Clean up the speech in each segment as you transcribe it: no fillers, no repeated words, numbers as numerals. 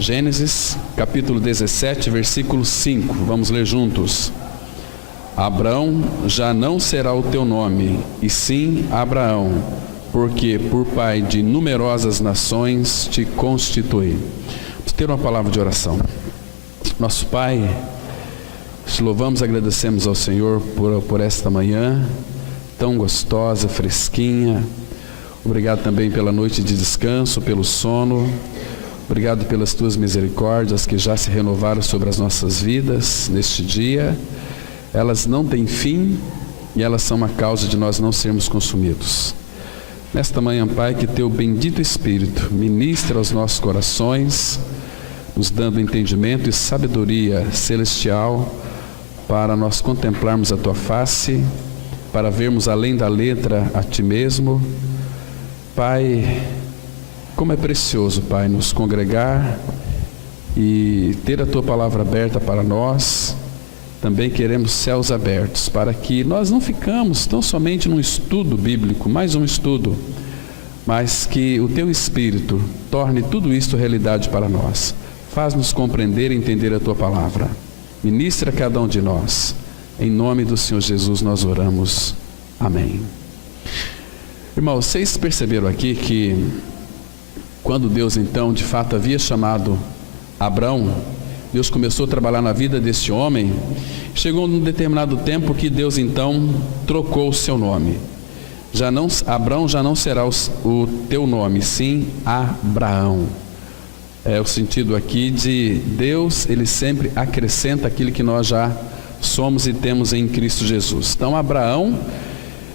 Gênesis, capítulo 17, versículo 5. Vamos ler juntos. Abrão já não será o teu nome, e sim Abraão, porque por pai de numerosas nações te constituí. Vamos ter uma palavra de oração. Nosso Pai, te louvamos e agradecemos ao Senhor por esta manhã tão gostosa, fresquinha. Obrigado também pela noite de descanso, pelo sono. Obrigado pelas tuas misericórdias que já se renovaram sobre as nossas vidas neste dia. Elas não têm fim e elas são a causa de nós não sermos consumidos. Nesta manhã, Pai, que teu bendito Espírito ministre aos nossos corações, nos dando entendimento e sabedoria celestial para nós contemplarmos a tua face, para vermos além da letra a ti mesmo. Pai, como é precioso, Pai, nos congregar e ter a tua palavra aberta para nós. Também queremos céus abertos, para que nós não ficamos tão somente num estudo bíblico, mais um estudo, mas que o teu Espírito torne tudo isto realidade para nós. Faz-nos compreender e entender a tua palavra. Ministra a cada um de nós. Em nome do Senhor Jesus nós oramos. Amém. Irmãos, vocês perceberam aqui que quando Deus então de fato havia chamado Abrão, Deus começou a trabalhar na vida desse homem. Chegou num determinado tempo que Deus então trocou o seu nome. Abrão já não será o teu nome, sim Abraão. É o sentido aqui de Deus, ele sempre acrescenta aquilo que nós já somos e temos em Cristo Jesus. Então Abraão,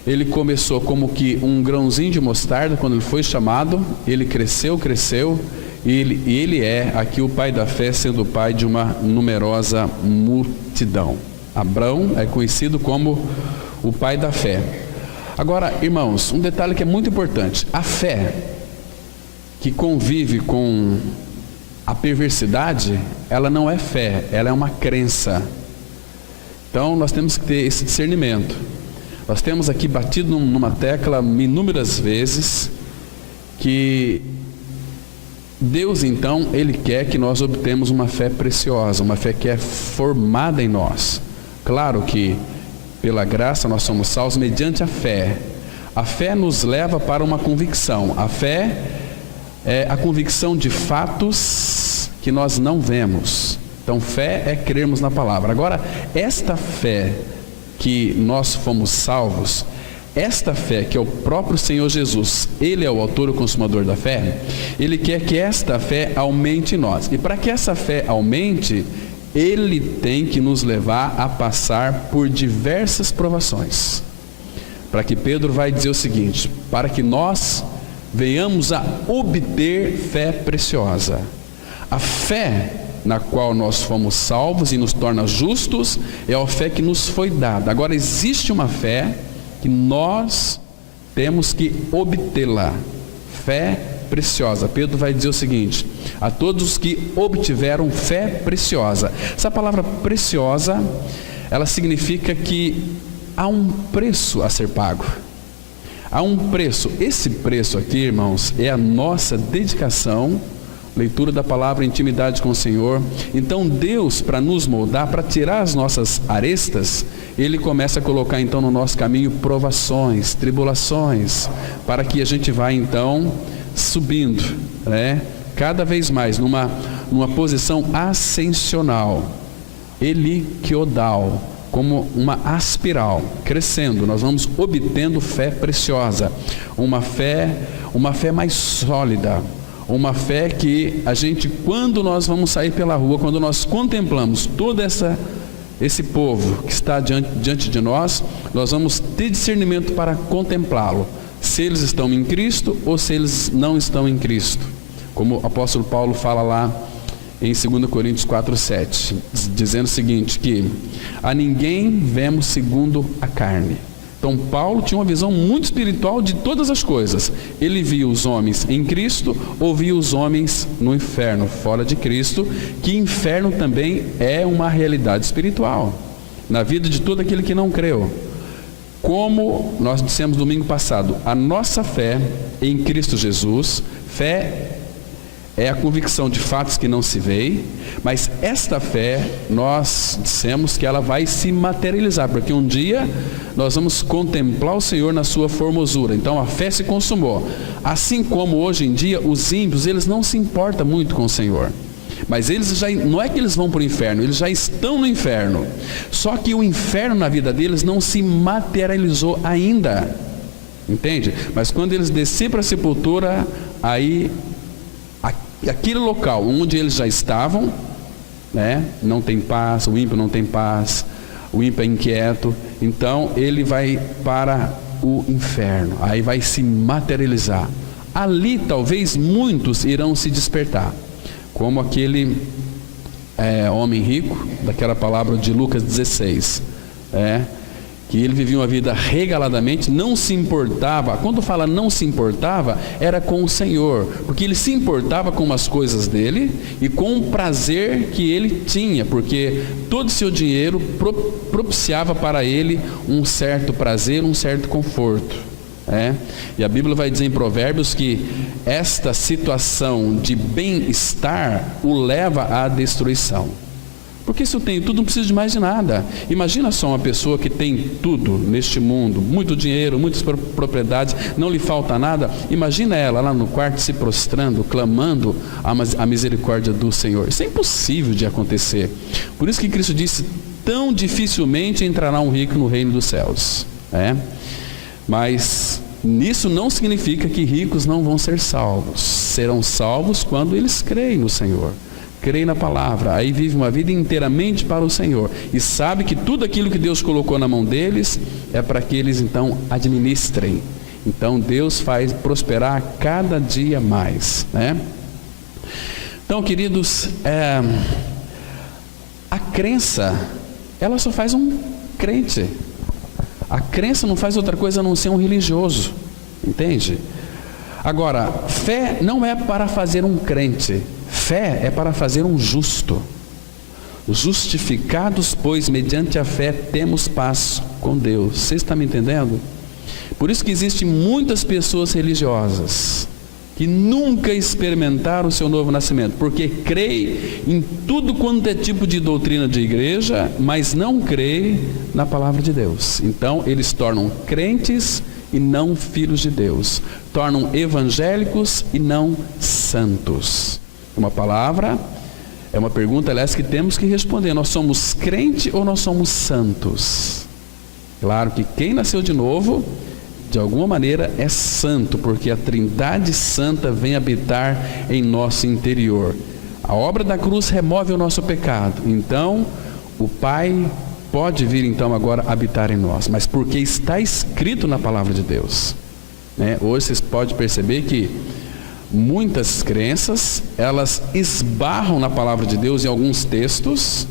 ele começou como que um grãozinho de mostarda quando ele foi chamado. Ele cresceu, e ele é aqui o pai da fé, sendo o pai de uma numerosa multidão. Abrão é conhecido como o pai da fé. Agora, irmãos, um detalhe que é muito importante: a fé que convive com a perversidade, ela não é fé, ela é uma crença. Então nós temos que ter esse discernimento. Nós temos aqui batido numa tecla inúmeras vezes que Deus então, ele quer que nós obtenhamos uma fé preciosa, uma fé que é formada em nós. Claro que pela graça nós somos salvos mediante a fé. A fé nos leva para uma convicção. A fé é a convicção de fatos que nós não vemos. Então fé é crermos na palavra. Agora, esta fé que nós fomos salvos, esta fé que é o próprio Senhor Jesus, ele é o autor e o consumador da fé. Ele quer que esta fé aumente em nós, e para que essa fé aumente, ele tem que nos levar a passar por diversas provações. Para que Pedro vai dizer o seguinte: para que nós venhamos a obter fé preciosa. A fé na qual nós fomos salvos e nos torna justos é a fé que nos foi dada. Agora existe uma fé que nós temos que obtê-la, fé preciosa. Pedro vai dizer o seguinte: a todos os que obtiveram fé preciosa. Essa palavra preciosa, ela significa que há um preço a ser pago. Há um preço. Esse preço aqui, irmãos, é a nossa dedicação, leitura da palavra, intimidade com o Senhor. Então Deus, para nos moldar, para tirar as nossas arestas, ele começa a colocar então no nosso caminho provações, tribulações, para que a gente vá então subindo, cada vez mais numa posição ascensional, heliquiodal, como uma aspiral, crescendo. Nós vamos obtendo fé preciosa, uma fé mais sólida, uma fé que a gente, quando nós vamos sair pela rua, quando nós contemplamos todo esse povo que está diante de nós, nós vamos ter discernimento para contemplá-lo, se eles estão em Cristo ou se eles não estão em Cristo, como o apóstolo Paulo fala lá em 2 Coríntios 4:7, dizendo o seguinte, que a ninguém vemos segundo a carne. Então Paulo tinha uma visão muito espiritual de todas as coisas. Ele via os homens em Cristo, ou via os homens no inferno, fora de Cristo, que inferno também é uma realidade espiritual na vida de todo aquele que não creu. Como nós dissemos domingo passado, a nossa fé em Cristo Jesus, fé é a convicção de fatos que não se veem, mas esta fé, nós dissemos que ela vai se materializar, porque um dia nós vamos contemplar o Senhor na sua formosura. Então a fé se consumou. Assim como hoje em dia os ímpios, eles não se importam muito com o Senhor, mas eles já, não é que eles vão para o inferno, eles já estão no inferno, só que o inferno na vida deles não se materializou ainda, entende? Mas quando eles descerem para a sepultura, aí aquele local onde eles já estavam, né, não tem paz, o ímpio não tem paz, o ímpio é inquieto, então ele vai para o inferno, aí vai se materializar. Ali talvez muitos irão se despertar, como aquele homem rico, daquela palavra de Lucas 16, que ele vivia uma vida regaladamente, não se importava. Quando fala não se importava, era com o Senhor, porque ele se importava com as coisas dele e com o prazer que ele tinha, porque todo o seu dinheiro propiciava para ele um certo prazer, um certo conforto. E a Bíblia vai dizer em Provérbios que esta situação de bem-estar o leva à destruição. Porque se eu tenho tudo, não preciso de mais de nada. Imagina só uma pessoa que tem tudo neste mundo, muito dinheiro, muitas propriedades, não lhe falta nada. Imagina ela lá no quarto se prostrando, clamando a misericórdia do Senhor. Isso é impossível de acontecer. Por isso que Cristo disse, tão dificilmente entrará um rico no reino dos céus. Mas nisso não significa que ricos não vão ser salvos. Serão salvos quando eles creem no Senhor, creem na palavra, aí vive uma vida inteiramente para o Senhor e sabe que tudo aquilo que Deus colocou na mão deles é para que eles então administrem. Então Deus faz prosperar cada dia mais, Então, queridos, a crença, ela só faz um crente. A crença não faz outra coisa a não ser um religioso, entende? Agora, fé não é para fazer um crente, fé é para fazer um justo. Justificados, pois, mediante a fé temos paz com Deus. Você está me entendendo? Por isso que existem muitas pessoas religiosas que nunca experimentaram o seu novo nascimento, porque creem em tudo quanto é tipo de doutrina de igreja, mas não creem na palavra de Deus. Então eles tornam crentes e não filhos de Deus, tornam evangélicos e não santos. Uma palavra, é uma pergunta, aliás, que temos que responder: nós somos crente ou nós somos santos? Claro que quem nasceu de novo, de alguma maneira é santo, porque a Trindade Santa vem habitar em nosso interior. A obra da cruz remove o nosso pecado, então o Pai pode vir então agora habitar em nós, mas porque está escrito na palavra de Deus, Hoje vocês podem perceber que muitas crenças, elas esbarram na palavra de Deus em alguns textos,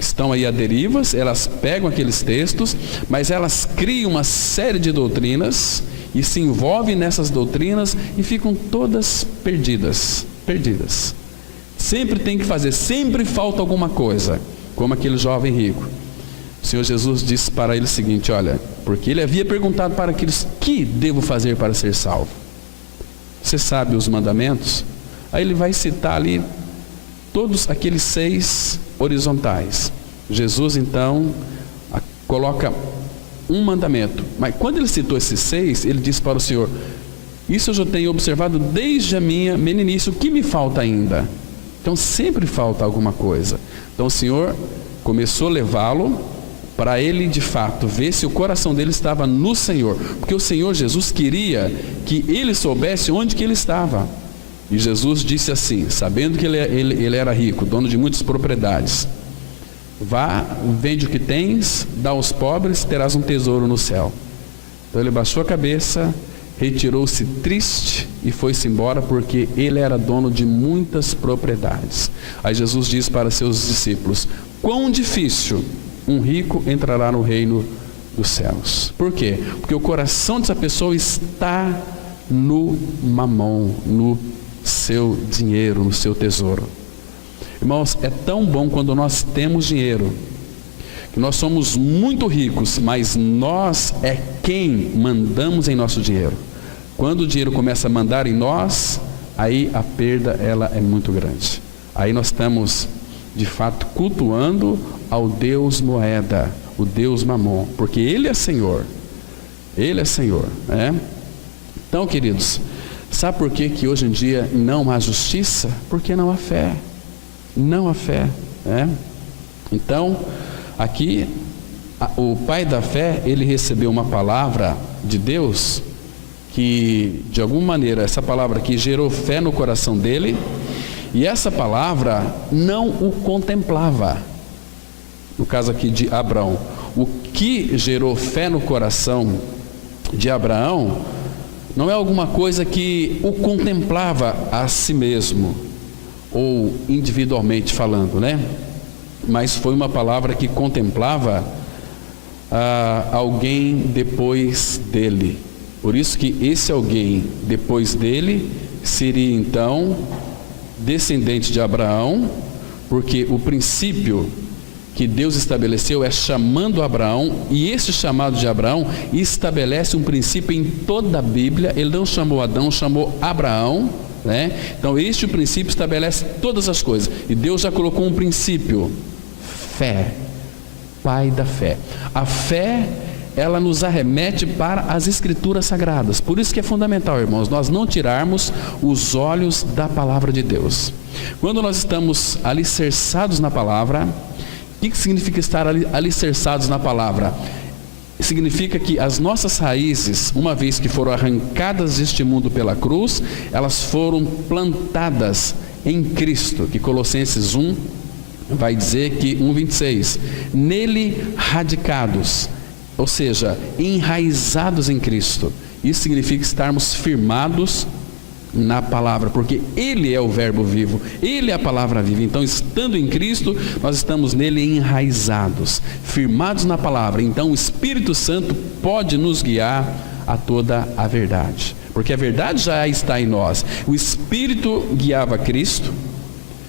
estão aí a derivas, elas pegam aqueles textos, mas elas criam uma série de doutrinas e se envolvem nessas doutrinas e ficam todas perdidas. Sempre tem que fazer, sempre falta alguma coisa, como aquele jovem rico. O Senhor Jesus disse para ele o seguinte: olha, porque ele havia perguntado para aqueles: que devo fazer para ser salvo? Você sabe os mandamentos? Aí ele vai citar ali todos aqueles 6 horizontais. Jesus então coloca um mandamento, mas quando ele citou esses 6, ele disse para o Senhor: isso eu já tenho observado desde a minha meninice, o que me falta ainda? Então sempre falta alguma coisa. Então o Senhor começou a levá-lo para ele de fato ver se o coração dele estava no Senhor, porque o Senhor Jesus queria que ele soubesse onde que ele estava. E Jesus disse assim, sabendo que ele era rico, dono de muitas propriedades: vá, vende o que tens, dá aos pobres, terás um tesouro no céu. Então ele baixou a cabeça, retirou-se triste e foi-se embora, porque ele era dono de muitas propriedades. Aí Jesus diz para seus discípulos: quão difícil um rico entrará no reino dos céus. Por quê? Porque o coração dessa pessoa está no mamão, no seu dinheiro, no seu tesouro. Irmãos, é tão bom quando nós temos dinheiro, que nós somos muito ricos, mas nós é quem mandamos em nosso dinheiro. Quando o dinheiro começa a mandar em nós, aí a perda ela é muito grande. Aí nós estamos de fato cultuando ao Deus moeda, o Deus Mamon, porque Ele é Senhor. Ele é Senhor, né? Então, queridos, sabe por que hoje em dia não há justiça? Porque não há fé. Não há fé, né? Então, aqui, o pai da fé, ele recebeu uma palavra de Deus, que de alguma maneira, essa palavra aqui gerou fé no coração dele, e essa palavra não o contemplava. No caso aqui de Abraão, o que gerou fé no coração de Abraão não é alguma coisa que o contemplava a si mesmo, ou individualmente falando, né? Mas foi uma palavra que contemplava alguém depois dele. Por isso que esse alguém depois dele seria então descendente de Abraão, porque o princípio que Deus estabeleceu é chamando Abraão, e esse chamado de Abraão estabelece um princípio em toda a Bíblia. Ele não chamou Adão, chamou Abraão, né? Então este princípio estabelece todas as coisas, e Deus já colocou um princípio: fé, pai da fé. A fé, ela nos arremete para as Escrituras Sagradas. Por isso que é fundamental, irmãos, nós não tirarmos os olhos da palavra de Deus. Quando nós estamos alicerçados na palavra, o que significa estar alicerçados na palavra? Significa que as nossas raízes, uma vez que foram arrancadas deste mundo pela cruz, elas foram plantadas em Cristo, que Colossenses 1 vai dizer que 1:26, nele radicados, ou seja, enraizados em Cristo. Isso significa estarmos firmados na palavra, porque Ele é o verbo vivo, Ele é a palavra viva. Então, estando em Cristo, nós estamos nele enraizados, firmados na palavra. Então o Espírito Santo pode nos guiar a toda a verdade, porque a verdade já está em nós. O Espírito guiava Cristo,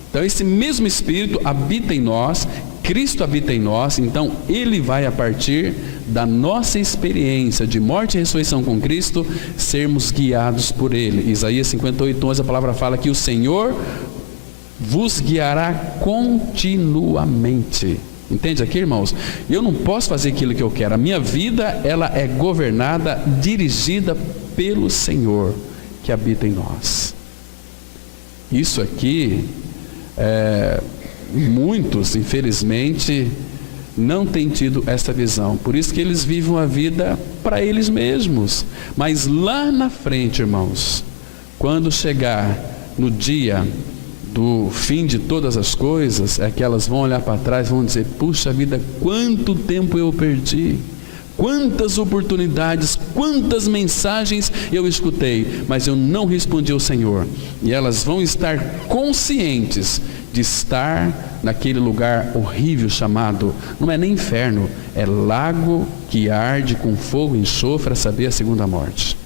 então esse mesmo Espírito habita em nós, Cristo habita em nós. Então Ele vai, a partir da nossa experiência de morte e ressurreição com Cristo, sermos guiados por Ele. Isaías 58:11, a palavra fala que o Senhor vos guiará continuamente. Entende aqui, irmãos? Eu não posso fazer aquilo que eu quero. A minha vida, ela é governada, dirigida pelo Senhor que habita em nós. Isso aqui, muitos, infelizmente, não têm tido essa visão. Por isso que eles vivem a vida para eles mesmos. Mas lá na frente, irmãos, quando chegar no dia do fim de todas as coisas, é que elas vão olhar para trás e vão dizer: puxa vida, quanto tempo eu perdi, quantas oportunidades, quantas mensagens eu escutei, mas eu não respondi ao Senhor. E elas vão estar conscientes de estar naquele lugar horrível chamado, não é nem inferno, é lago que arde com fogo e enxofre, a saber, a segunda morte.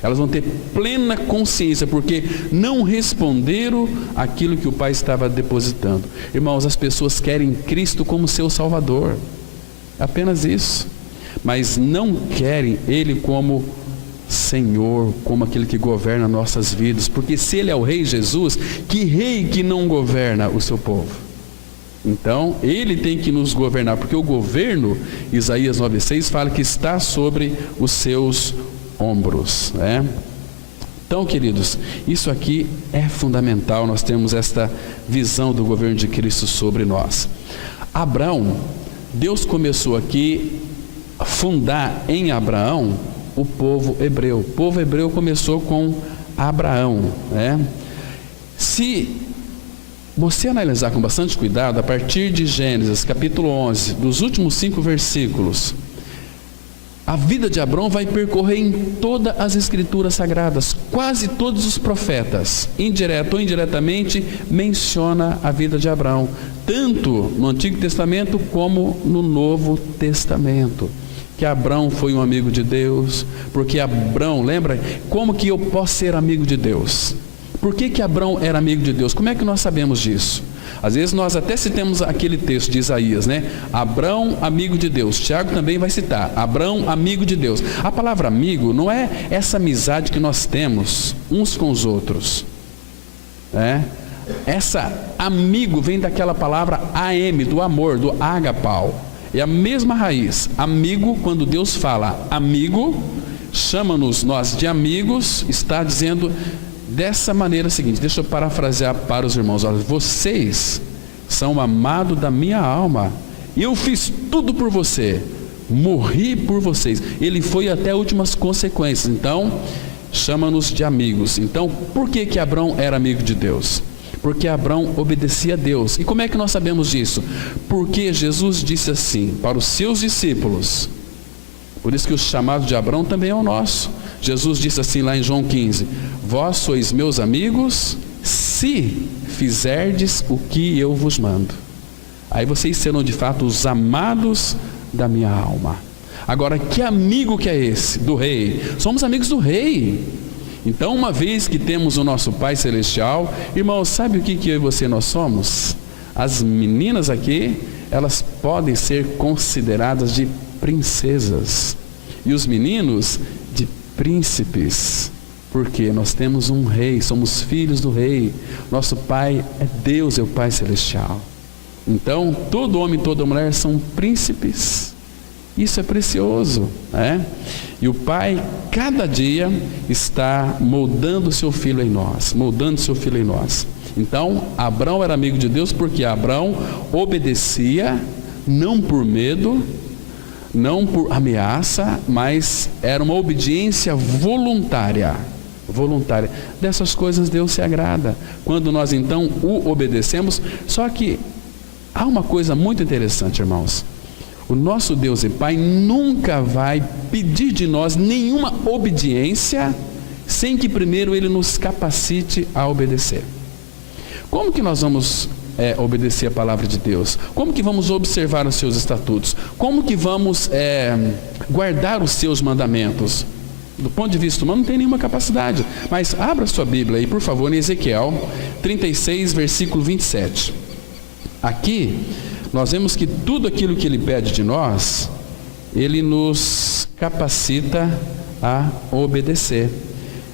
Elas vão ter plena consciência, porque não responderam aquilo que o Pai estava depositando. Irmãos, as pessoas querem Cristo como seu Salvador, apenas isso, mas não querem Ele como Senhor, como aquele que governa nossas vidas. Porque se Ele é o Rei Jesus, que rei que não governa o seu povo? Então Ele tem que nos governar, porque o governo, Isaías 9:6 fala que está sobre os seus ombros, né? Então, queridos, isso aqui é fundamental. Nós temos esta visão do governo de Cristo sobre nós. Abraão, Deus começou aqui a fundar em Abraão o povo hebreu. O povo hebreu começou com Abraão, né? Se você analisar com bastante cuidado, a partir de Gênesis capítulo 11, dos últimos 5 versículos, a vida de Abraão vai percorrer em todas as Escrituras Sagradas. Quase todos os profetas, indireto ou indiretamente, menciona a vida de Abraão, tanto no Antigo Testamento como no Novo Testamento. Que Abraão foi um amigo de Deus, porque Abraão, lembra, como que eu posso ser amigo de Deus? Por que Abraão era amigo de Deus? Como é que nós sabemos disso? Às vezes nós até citamos aquele texto de Isaías, né? Abraão, amigo de Deus. Tiago também vai citar, Abraão, amigo de Deus. A palavra amigo não é essa amizade que nós temos uns com os outros. Essa amigo vem daquela palavra am, do amor, do agapau. É a mesma raiz. Amigo, quando Deus fala amigo, chama-nos nós de amigos, está dizendo dessa maneira seguinte, deixa eu parafrasear para os irmãos: olha, vocês são o amado da minha alma, eu fiz tudo por você, morri por vocês, ele foi até últimas consequências, então chama-nos de amigos. Então, por que Abrão era amigo de Deus? Porque Abrão obedecia a Deus. E como é que nós sabemos disso? Porque Jesus disse assim para os seus discípulos, por isso que o chamado de Abrão também é o nosso. Jesus disse assim lá em João 15: vós sois meus amigos se fizerdes o que eu vos mando. Aí vocês serão de fato os amados da minha alma. Agora, que amigo que é esse? Do rei. Somos amigos do rei. Então, uma vez que temos o nosso Pai Celestial, irmãos, sabe o que eu e você nós somos? As meninas aqui, elas podem ser consideradas de princesas, e os meninos de príncipes, porque nós temos um rei, somos filhos do rei, nosso Pai é Deus, é o Pai Celestial. Então, todo homem e toda mulher são príncipes. Isso é precioso, E o Pai, cada dia, está moldando o seu filho em nós, Então, Abrão era amigo de Deus porque Abrão obedecia, não por medo, não por ameaça, mas era uma obediência voluntária. Dessas coisas Deus se agrada, quando nós então o obedecemos. Só que há uma coisa muito interessante, irmãos. O nosso Deus e Pai nunca vai pedir de nós nenhuma obediência sem que primeiro Ele nos capacite a obedecer. Como que nós vamos obedecer a palavra de Deus? Como que vamos observar os seus estatutos? Como que vamos guardar os seus mandamentos? Do ponto de vista humano não tem nenhuma capacidade. Mas abra sua Bíblia aí, por favor, em Ezequiel 36, versículo 27. Aqui nós vemos que tudo aquilo que Ele pede de nós, Ele nos capacita a obedecer.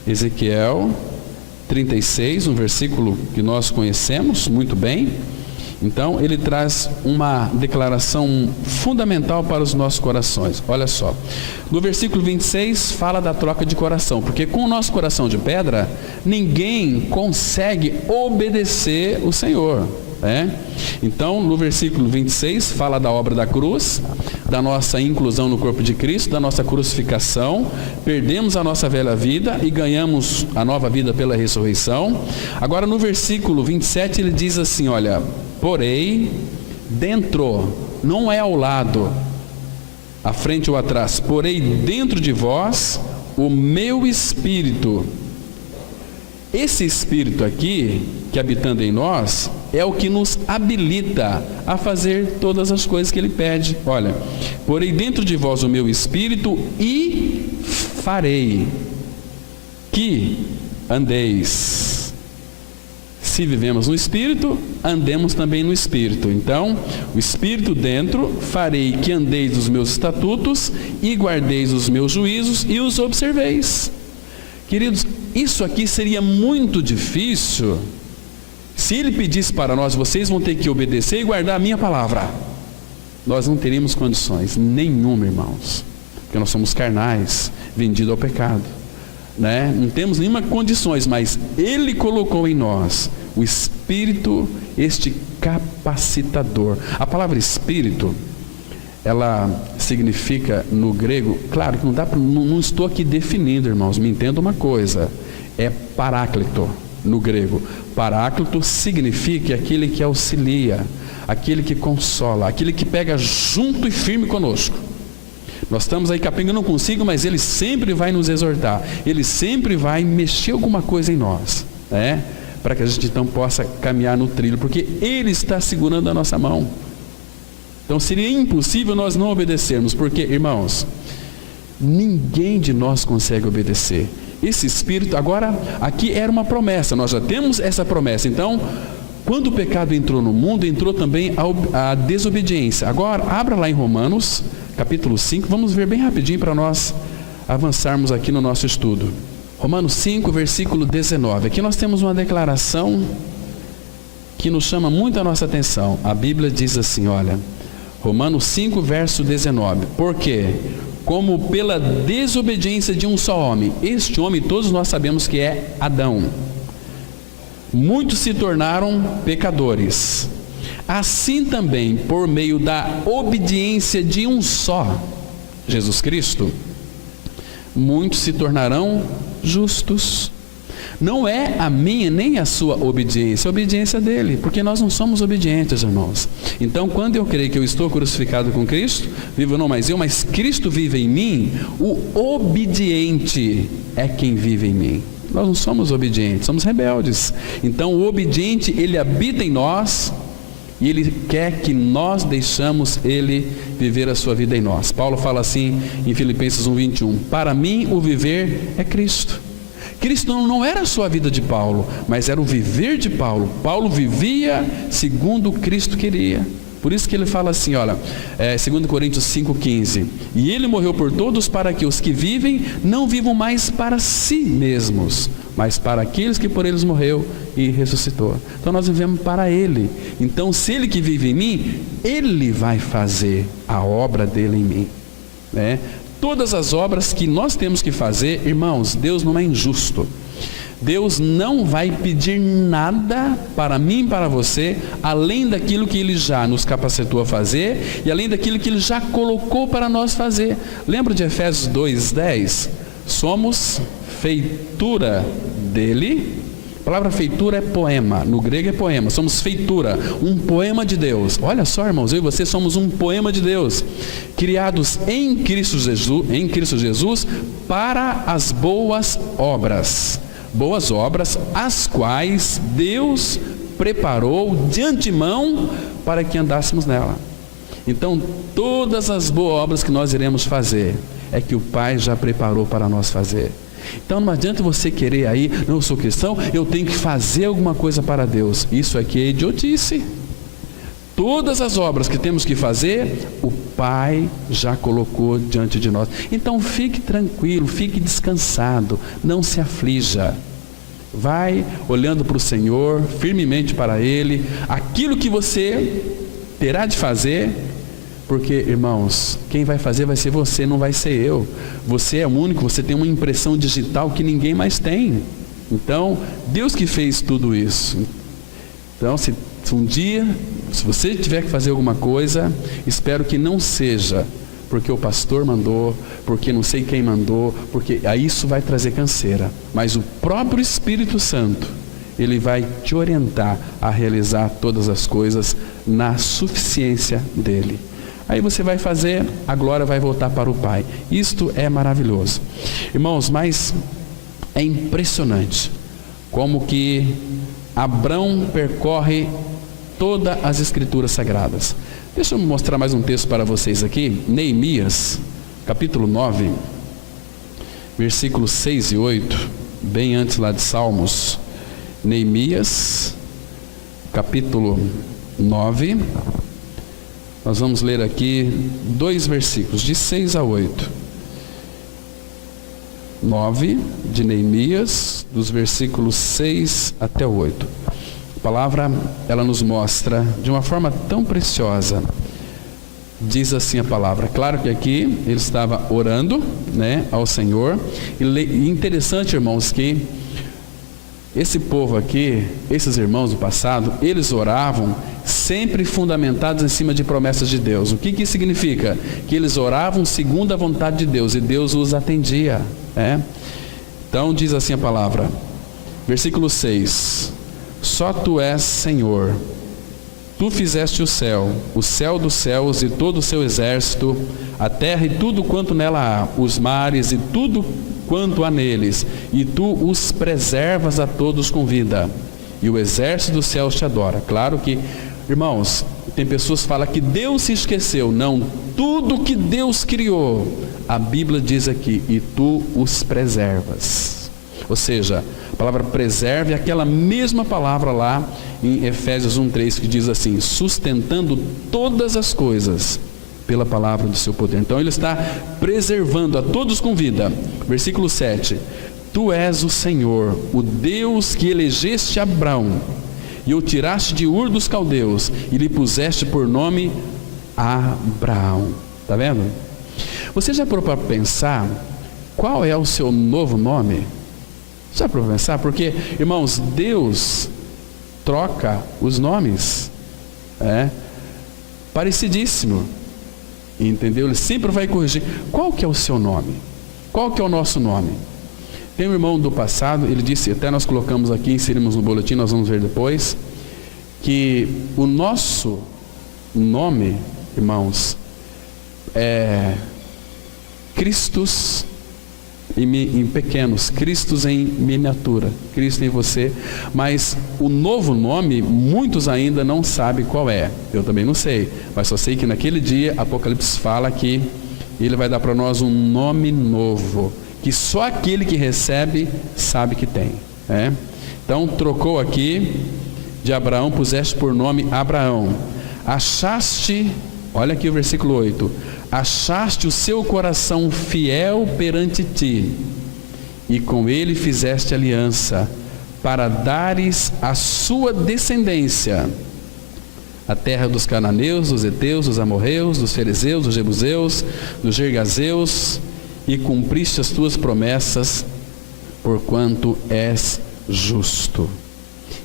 Ezequiel 36, um versículo que nós conhecemos muito bem. Então, ele traz uma declaração fundamental para os nossos corações. Olha só, no versículo 26 fala da troca de coração, porque com o nosso coração de pedra, ninguém consegue obedecer o Senhor. Então, no versículo 26 fala da obra da cruz, da nossa inclusão no corpo de Cristo, da nossa crucificação, perdemos a nossa velha vida e ganhamos a nova vida pela ressurreição. Agora, no versículo 27 ele diz assim, olha: porém, dentro, não é ao lado, à frente ou atrás, porém dentro de vós o meu Espírito. Esse Espírito aqui, que habitando em nós, é o que nos habilita a fazer todas as coisas que Ele pede. Olha: porém dentro de vós o meu Espírito e farei que andeis. Se vivemos no Espírito, andemos também no Espírito. Então, o Espírito dentro, farei que andeis os meus estatutos e guardeis os meus juízos e os observeis. Queridos, isso aqui seria muito difícil se Ele pedisse para nós: vocês vão ter que obedecer e guardar a minha palavra. Nós não teríamos condições nenhuma, irmãos, porque nós somos carnais, vendidos ao pecado, Não temos nenhuma condições, mas Ele colocou em nós o Espírito, este capacitador. A palavra Espírito, ela significa no grego, claro que não estou aqui definindo, irmãos, me entenda uma coisa, é paráclito no grego. Paráclito significa aquele que auxilia, aquele que consola, aquele que pega junto e firme conosco. Nós estamos aí capenga, eu não consigo, mas Ele sempre vai nos exortar, Ele sempre vai mexer alguma coisa em nós, para que a gente então possa caminhar no trilho, porque Ele está segurando a nossa mão. Então seria impossível nós não obedecermos, porque, irmãos, ninguém de nós consegue obedecer. Esse Espírito, agora, aqui era uma promessa, nós já temos essa promessa. Então, quando o pecado entrou no mundo, entrou também a desobediência. Agora, abra lá em Romanos, capítulo 5, vamos ver bem rapidinho para nós avançarmos aqui no nosso estudo. Romanos 5, versículo 19. Aqui nós temos uma declaração que nos chama muito a nossa atenção. A Bíblia diz assim, olha, Romanos 5, verso 19. Por quê? Como pela desobediência de um só homem, este homem todos nós sabemos que é Adão, muitos se tornaram pecadores. Assim também, por meio da obediência de um só, Jesus Cristo, muitos se tornarão justos. Não é a minha nem a sua obediência, a obediência dele, porque nós não somos obedientes, irmãos. Então, quando eu creio que eu estou crucificado com Cristo, vivo não mais eu, mas Cristo vive em mim, o obediente é quem vive em mim. Nós não somos obedientes, somos rebeldes. Então, o obediente, ele habita em nós e ele quer que nós deixamos ele viver a sua vida em nós. Paulo fala assim em Filipenses 1:21, para mim o viver é Cristo. Cristo não era só a vida de Paulo, mas era o viver de Paulo. Paulo vivia segundo Cristo queria. Por isso que ele fala assim, olha, 2 Coríntios 5,15, e ele morreu por todos para que os que vivem não vivam mais para si mesmos, mas para aqueles que por eles morreu e ressuscitou. Então nós vivemos para ele. Então se ele que vive em mim, ele vai fazer a obra dele em mim, né? Todas as obras que nós temos que fazer, irmãos, Deus não é injusto. Deus não vai pedir nada para mim e para você, além daquilo que Ele já nos capacitou a fazer e além daquilo que Ele já colocou para nós fazer. Lembra de Efésios 2:10? Somos feitura dele. A palavra feitura é poema, no grego é poema, somos feitura, um poema de Deus. Olha só, irmãos, eu e você somos um poema de Deus, criados em Cristo Jesus para as boas obras as quais Deus preparou de antemão para que andássemos nela. Então todas as boas obras que nós iremos fazer é que o Pai já preparou para nós fazer. Então não adianta você querer aí, não, eu sou cristão, eu tenho que fazer alguma coisa para Deus. Isso aqui é idiotice. Todas as obras que temos que fazer, o Pai já colocou diante de nós. Então fique tranquilo, fique descansado, não se aflija. Vai olhando para o Senhor, firmemente para Ele, aquilo que você terá de fazer, porque, irmãos, quem vai fazer vai ser você, não vai ser eu. Você é único, você tem uma impressão digital que ninguém mais tem. Então, Deus que fez tudo isso. Então, se um dia, se você tiver que fazer alguma coisa, espero que não seja porque o pastor mandou, porque não sei quem mandou, porque aí isso vai trazer canseira. Mas o próprio Espírito Santo, ele vai te orientar a realizar todas as coisas na suficiência dele. Aí você vai fazer, a glória vai voltar para o Pai. Isto é maravilhoso. Irmãos, mas é impressionante como que Abrão percorre todas as Escrituras Sagradas. Deixa eu mostrar mais um texto para vocês aqui. Neemias, capítulo 9, versículos 6 e 8, bem antes lá de Salmos. Neemias, capítulo 9. Nós vamos ler aqui 2 versículos, de 6 a 8. 9 de Neemias, dos versículos 6 até 8. A palavra, ela nos mostra de uma forma tão preciosa. Diz assim a palavra. Claro que aqui ele estava orando, né, ao Senhor. E interessante, irmãos, que esse povo aqui, esses irmãos do passado, eles oravam sempre fundamentados em cima de promessas de Deus. O que isso significa? Que eles oravam segundo a vontade de Deus e Deus os atendia, né? Então diz assim a palavra, versículo 6: só tu és Senhor, tu fizeste o céu dos céus e todo o seu exército, a terra e tudo quanto nela há, os mares e tudo quanto há neles, e tu os preservas a todos com vida, e o exército dos céus te adora. Claro que, irmãos, tem pessoas que falam que Deus se esqueceu. Não, tudo que Deus criou, a Bíblia diz aqui, e tu os preservas. Ou seja, a palavra preserve é aquela mesma palavra lá em Efésios 1:3, que diz assim, sustentando todas as coisas pela palavra do seu poder. Então ele está preservando a todos com vida. Versículo 7: Tu és o Senhor, o Deus que elegeste Abrão, e o tiraste de Ur dos Caldeus, e lhe puseste por nome Abraão. Está vendo? Você já parou para pensar qual é o seu novo nome? Já parou para pensar? Porque, irmãos, Deus troca os nomes. Parecidíssimo. Entendeu? Ele sempre vai corrigir. Qual que é o seu nome? Qual que é o nosso nome? Tem um irmão do passado, ele disse, até nós colocamos aqui, inserimos no boletim, nós vamos ver depois, que o nosso nome, irmãos, é Cristos em pequenos, Cristos em miniatura, Cristo em você, mas o novo nome, muitos ainda não sabem qual é. Eu também não sei, mas só sei que naquele dia, Apocalipse fala que Ele vai dar para nós um nome novo, que só aquele que recebe sabe que tem. Então trocou aqui de Abraão, puseste por nome Abraão. Achaste, olha aqui o versículo 8, achaste o seu coração fiel perante ti, e com ele fizeste aliança, para dares à sua descendência a terra dos cananeus, dos heteus, dos amorreus, dos fariseus, dos jebuseus, dos gergazeus, e cumpriste as tuas promessas, porquanto és justo.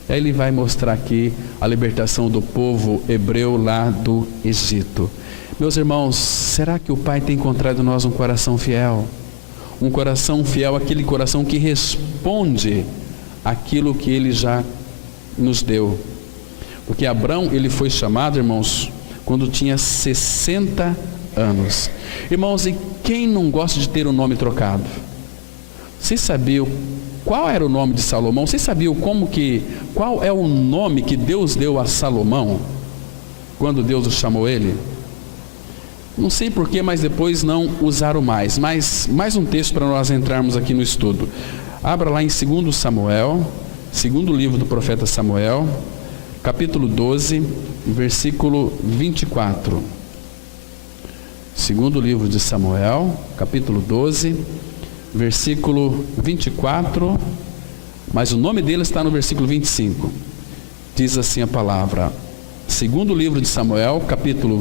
Aí ele vai mostrar aqui a libertação do povo hebreu lá do Egito. Meus irmãos, será que o Pai tem encontrado em nós um coração fiel? Um coração fiel, aquele coração que responde aquilo que Ele já nos deu. Porque Abrão, ele foi chamado, irmãos, quando tinha 60 anos. Irmãos, e quem não gosta de ter o nome trocado? Vocês sabiam qual era o nome de Salomão? Vocês sabiam qual é o nome que Deus deu a Salomão quando Deus o chamou ele? Não sei porquê, mas depois não usaram mais. Mas mais um texto para nós entrarmos aqui no estudo. Abra lá em 2 Samuel, segundo livro do profeta Samuel, capítulo 12, versículo 24. Segundo livro de Samuel, capítulo 12, versículo 24, mas o nome dele está no versículo 25. Diz assim a palavra. Segundo livro de Samuel, capítulo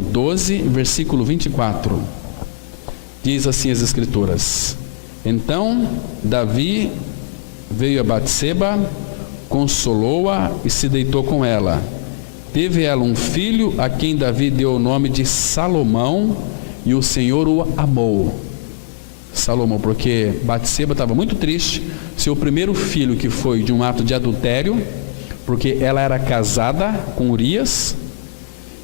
12, versículo 24. Diz assim as Escrituras: Então Davi veio a Batseba, consolou-a e se deitou com ela. Teve ela um filho, a quem Davi deu o nome de Salomão, e o Senhor o amou. Salomão, porque Batseba estava muito triste. Seu primeiro filho, que foi de um ato de adultério, porque ela era casada com Urias,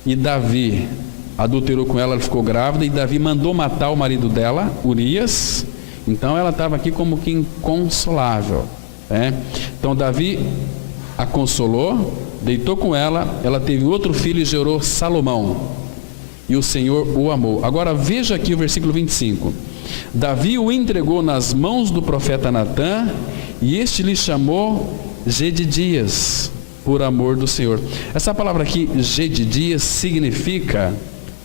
e Davi adulterou com ela, ela ficou grávida, e Davi mandou matar o marido dela, Urias. Então ela estava aqui como que inconsolável. Então Davi a consolou, deitou com ela, ela teve outro filho e gerou Salomão, e o Senhor o amou. Agora veja aqui o versículo 25. Davi o entregou nas mãos do profeta Natã, e este lhe chamou Gedidias, por amor do Senhor. Essa palavra aqui, Gedidias, significa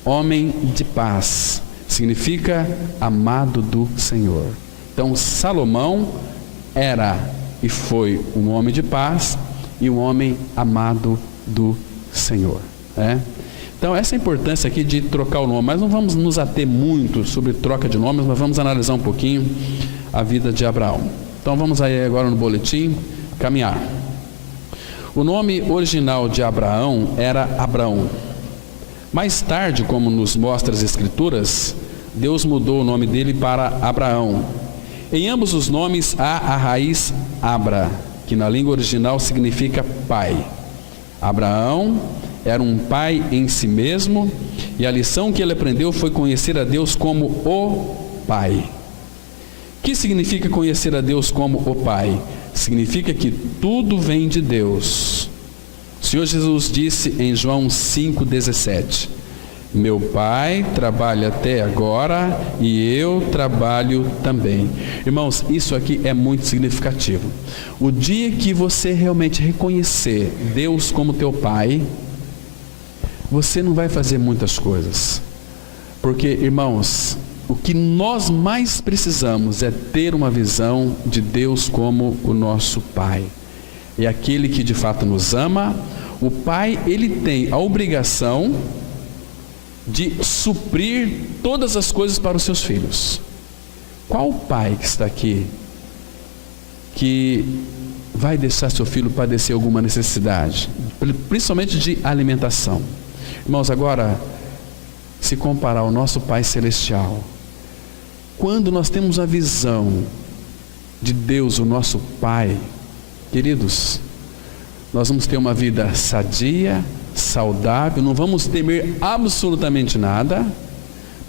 homem de paz, significa amado do Senhor. Então Salomão era e foi um homem de paz e um homem amado do Senhor. Então essa é a importância aqui de trocar o nome, mas não vamos nos ater muito sobre troca de nomes, mas vamos analisar um pouquinho a vida de Abraão. Então vamos aí agora no boletim caminhar. O nome original de Abraão era Abrão. Mais tarde, como nos mostra as Escrituras, Deus mudou o nome dele para Abraão. Em ambos os nomes há a raiz Abra, que na língua original significa pai. Abraão era um pai em si mesmo, e a lição que ele aprendeu foi conhecer a Deus como o Pai. O que significa conhecer a Deus como o Pai? Significa que tudo vem de Deus. O Senhor Jesus disse em João 5,17: Meu Pai trabalha até agora e eu trabalho também. Irmãos, isso aqui é muito significativo. O dia que você realmente reconhecer Deus como teu Pai, você não vai fazer muitas coisas. Porque, irmãos, o que nós mais precisamos é ter uma visão de Deus como o nosso Pai. É aquele que de fato nos ama. O Pai, ele tem a obrigação de suprir todas as coisas para os seus filhos. Qual pai que está aqui que vai deixar seu filho padecer alguma necessidade, principalmente de alimentação? Irmãos, agora, se comparar ao nosso Pai Celestial, quando nós temos a visão de Deus, o nosso Pai, queridos, nós vamos ter uma vida sadia, saudável, não vamos temer absolutamente nada,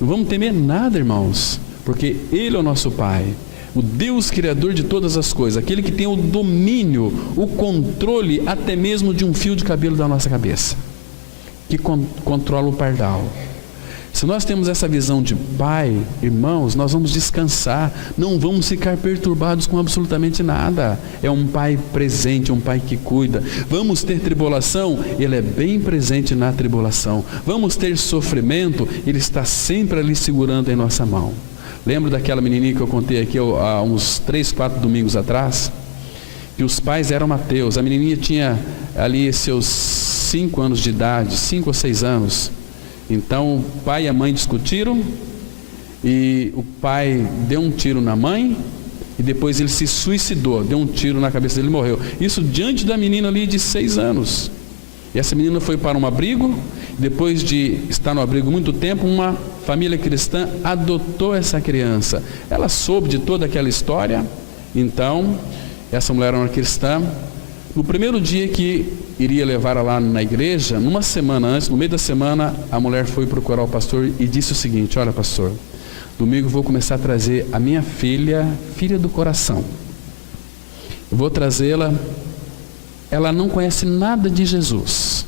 não vamos temer nada, irmãos, porque Ele é o nosso Pai, o Deus Criador de todas as coisas, aquele que tem o domínio, o controle até mesmo de um fio de cabelo da nossa cabeça, que controla o pardal. Se nós temos essa visão de Pai, irmãos, nós vamos descansar, não vamos ficar perturbados com absolutamente nada. É um Pai presente, um Pai que cuida. Vamos ter tribulação, Ele é bem presente na tribulação. Vamos ter sofrimento, Ele está sempre ali segurando em nossa mão. Lembro daquela menininha que eu contei aqui há uns 3, 4 domingos atrás, que os pais eram ateus. A menininha tinha ali seus 5 anos de idade, 5 ou 6 anos. Então o pai e a mãe discutiram, e o pai deu um tiro na mãe, e depois ele se suicidou, deu um tiro na cabeça dele e morreu. Isso diante da menina ali de 6 anos. E essa menina foi para um abrigo. Depois de estar no abrigo muito tempo, uma família cristã adotou essa criança. Ela soube de toda aquela história. Então essa mulher era uma cristã. No primeiro dia que iria levá-la lá na igreja, numa semana antes, no meio da semana, a mulher foi procurar o pastor e disse o seguinte: olha, pastor, domingo eu vou começar a trazer a minha filha do coração. Eu vou trazê-la. Ela não conhece nada de Jesus,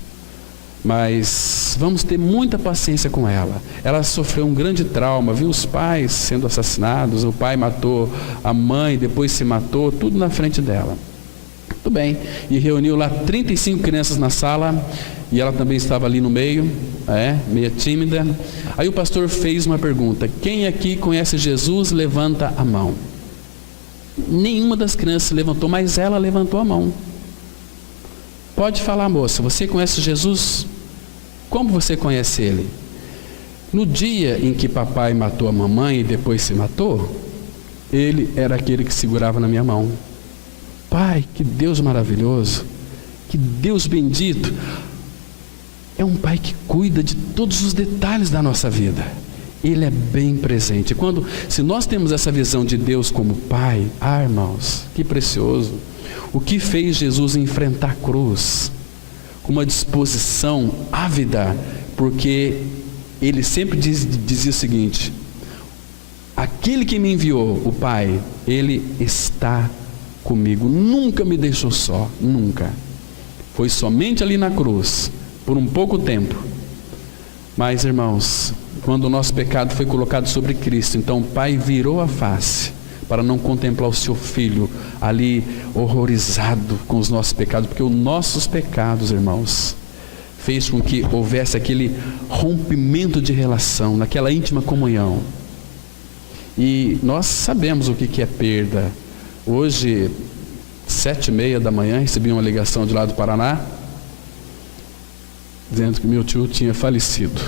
mas vamos ter muita paciência com ela. Ela sofreu um grande trauma, viu os pais sendo assassinados, o pai matou a mãe, depois se matou, tudo na frente dela. Tudo bem, e reuniu lá 35 crianças na sala, e ela também estava ali no meio, meio tímida. Aí o pastor fez uma pergunta: quem aqui conhece Jesus, levanta a mão. Nenhuma das crianças levantou, mas ela levantou a mão. Pode falar, moça, você conhece Jesus? Como você conhece Ele? No dia em que papai matou a mamãe e depois se matou, Ele era aquele que segurava na minha mão. Pai, que Deus maravilhoso, que Deus bendito. É um Pai que cuida de todos os detalhes da nossa vida. Ele é bem presente. Se nós temos essa visão de Deus como Pai, irmãos, que precioso. O que fez Jesus enfrentar a cruz? Com uma disposição ávida, porque Ele sempre dizia o seguinte: aquele que me enviou, o Pai, Ele está comigo, nunca me deixou só, nunca. Foi somente ali na cruz, por um pouco tempo. Mas, irmãos, quando o nosso pecado foi colocado sobre Cristo, então o Pai virou a face para não contemplar o seu Filho ali horrorizado com os nossos pecados, porque os nossos pecados, irmãos, fez com que houvesse aquele rompimento de relação, naquela íntima comunhão. E nós sabemos o que é perda. Hoje, 7h30 da manhã, recebi uma ligação de lá do Paraná, dizendo que meu tio tinha falecido.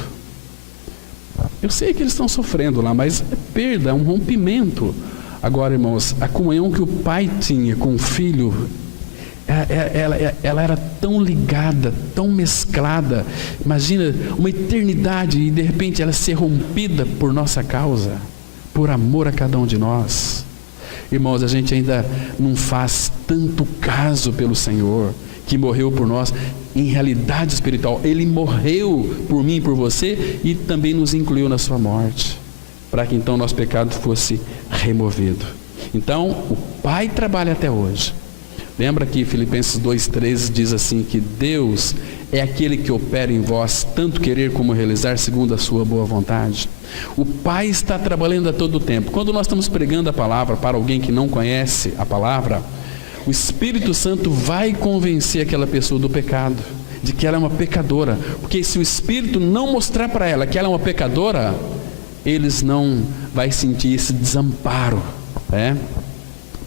Eu sei que eles estão sofrendo lá, mas é perda, é um rompimento. Agora, irmãos, a comunhão que o pai tinha com o filho, ela era tão ligada, tão mesclada. Imagina uma eternidade e de repente ela ser rompida por nossa causa, por amor a cada um de nós. Irmãos, a gente ainda não faz tanto caso pelo Senhor, que morreu por nós. Em realidade espiritual, Ele morreu por mim e por você, e também nos incluiu na sua morte, para que então nosso pecado fosse removido. Então o Pai trabalha até hoje. Lembra que Filipenses 2,13 diz assim, que Deus é aquele que opera em vós tanto querer como realizar segundo a sua boa vontade. O Pai está trabalhando a todo tempo. Quando nós estamos pregando a palavra para alguém que não conhece a palavra, o Espírito Santo vai convencer aquela pessoa do pecado, de que ela é uma pecadora. Porque se o Espírito não mostrar para ela que ela é uma pecadora, eles não vai sentir esse desamparo,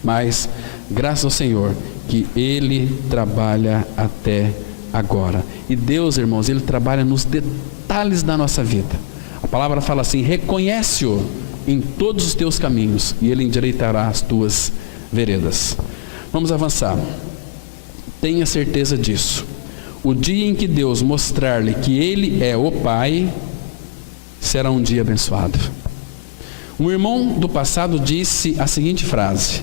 Mas, graças ao Senhor, que Ele trabalha até agora. E Deus, irmãos, Ele trabalha nos detalhes da nossa vida. A palavra fala assim: reconhece-o em todos os teus caminhos e Ele endireitará as tuas veredas. Vamos avançar. Tenha certeza disso. O dia em que Deus mostrar-lhe que Ele é o Pai, será um dia abençoado. Um irmão do passado disse a seguinte frase: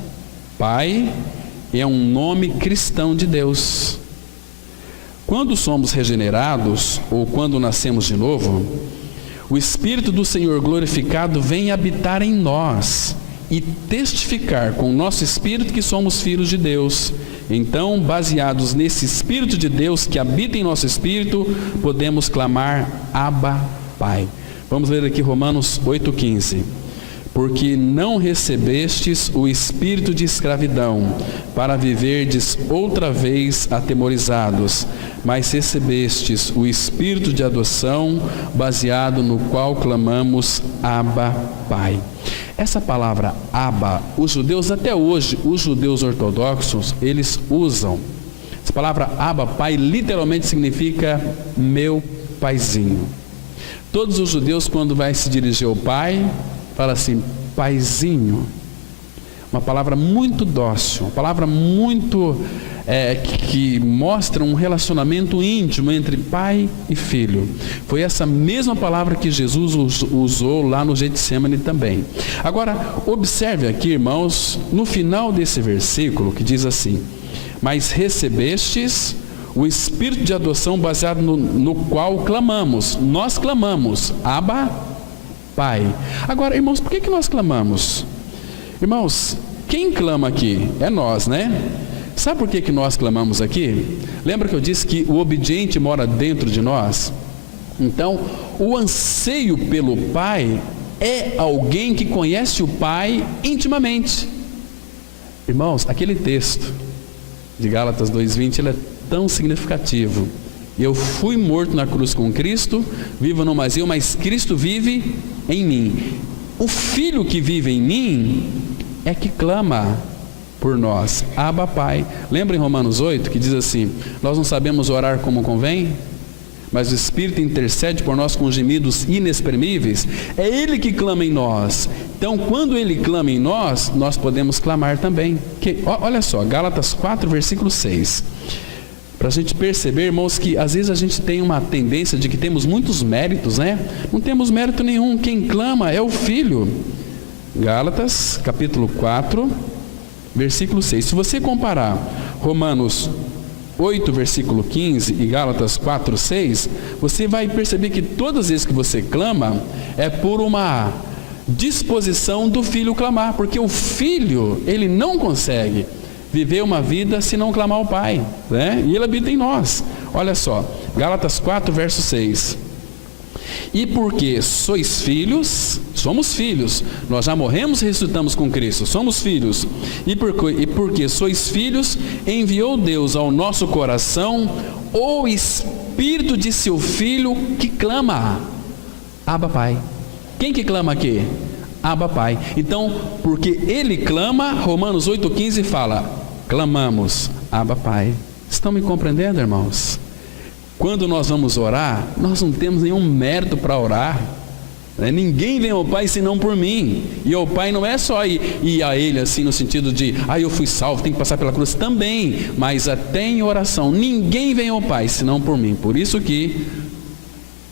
Pai é um nome cristão de Deus. Quando somos regenerados, ou quando nascemos de novo, o Espírito do Senhor glorificado vem habitar em nós e testificar com o nosso espírito que somos filhos de Deus. Então, baseados nesse Espírito de Deus que habita em nosso espírito, podemos clamar: Abba, Pai. Vamos ler aqui Romanos 8,15. Porque não recebestes o espírito de escravidão, para viverdes outra vez atemorizados, mas recebestes o espírito de adoção, baseado no qual clamamos: Abba, Pai. Essa palavra Abba, os judeus até hoje, os judeus ortodoxos, eles usam. Essa palavra Abba, Pai, literalmente significa meu paizinho. Todos os judeus, quando vai se dirigir ao Pai, fala assim: paizinho. Uma palavra muito dócil, uma palavra muito que mostra um relacionamento íntimo entre pai e filho. Foi essa mesma palavra que Jesus usou lá no Getsemane também. Agora, observe aqui, irmãos, no final desse versículo, que diz assim: mas recebestes o espírito de adoção, baseado no qual clamamos. Nós clamamos: Abba, Pai. Agora, irmãos, por que nós clamamos? Irmãos, quem clama aqui? É nós, né? Sabe por que nós clamamos aqui? Lembra que eu disse que o obediente mora dentro de nós? Então, o anseio pelo Pai é alguém que conhece o Pai intimamente. Irmãos, aquele texto de Gálatas 2,20, ele é tão significativo. Eu fui morto na cruz com Cristo, vivo não mais eu, mas Cristo vive em mim. O Filho que vive em mim é que clama por nós: Abba, Pai. Lembra em Romanos 8 que diz assim: nós não sabemos orar como convém, mas o Espírito intercede por nós com gemidos inexprimíveis? É Ele que clama em nós. Então, quando Ele clama em nós, nós podemos clamar também. Olha só, Gálatas 4, versículo 6. Para a gente perceber, irmãos, que às vezes a gente tem uma tendência de que temos muitos méritos, né? Não temos mérito nenhum. Quem clama é o Filho. Gálatas, capítulo 4, versículo 6. Se você comparar Romanos 8, versículo 15 e Gálatas 4, 6, você vai perceber que todas as vezes que você clama, é por uma disposição do Filho clamar, porque o Filho, ele não consegue viver uma vida se não clamar ao Pai, né? E Ele habita em nós. Olha só, Gálatas 4, verso 6. E porque sois filhos, somos filhos, nós já morremos e ressuscitamos com Cristo, somos filhos, e porque sois filhos, enviou Deus ao nosso coração o Espírito de seu Filho que clama: Abba, Pai. Quem que clama aqui? Abba, Pai. Então, porque Ele clama, Romanos 8,15 fala: clamamos: Abba, Pai. Estão me compreendendo, irmãos? Quando nós vamos orar, nós não temos nenhum mérito para orar, né? Ninguém vem ao Pai senão por mim. E ao Pai não é só ir a Ele assim no sentido de: eu fui salvo, tenho que passar pela cruz também, mas até em oração. Ninguém vem ao Pai senão por mim. Por isso que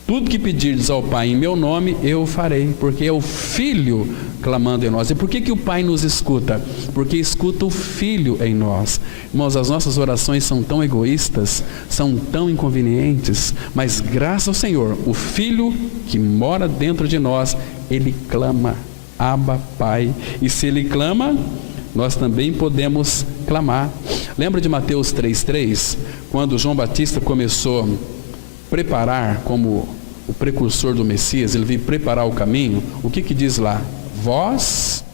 tudo que pedirdes ao Pai em meu nome, eu farei, porque é o Filho clamando em nós. E por que o Pai nos escuta? Porque escuta o Filho em nós. Irmãos, as nossas orações são tão egoístas, são tão inconvenientes, mas graças ao Senhor, o Filho que mora dentro de nós, Ele clama: Abba, Pai. E se Ele clama, nós também podemos clamar. Lembra de Mateus 3,3? Quando João Batista começou a preparar como o precursor do Messias, ele veio preparar o caminho. O que diz lá? Voz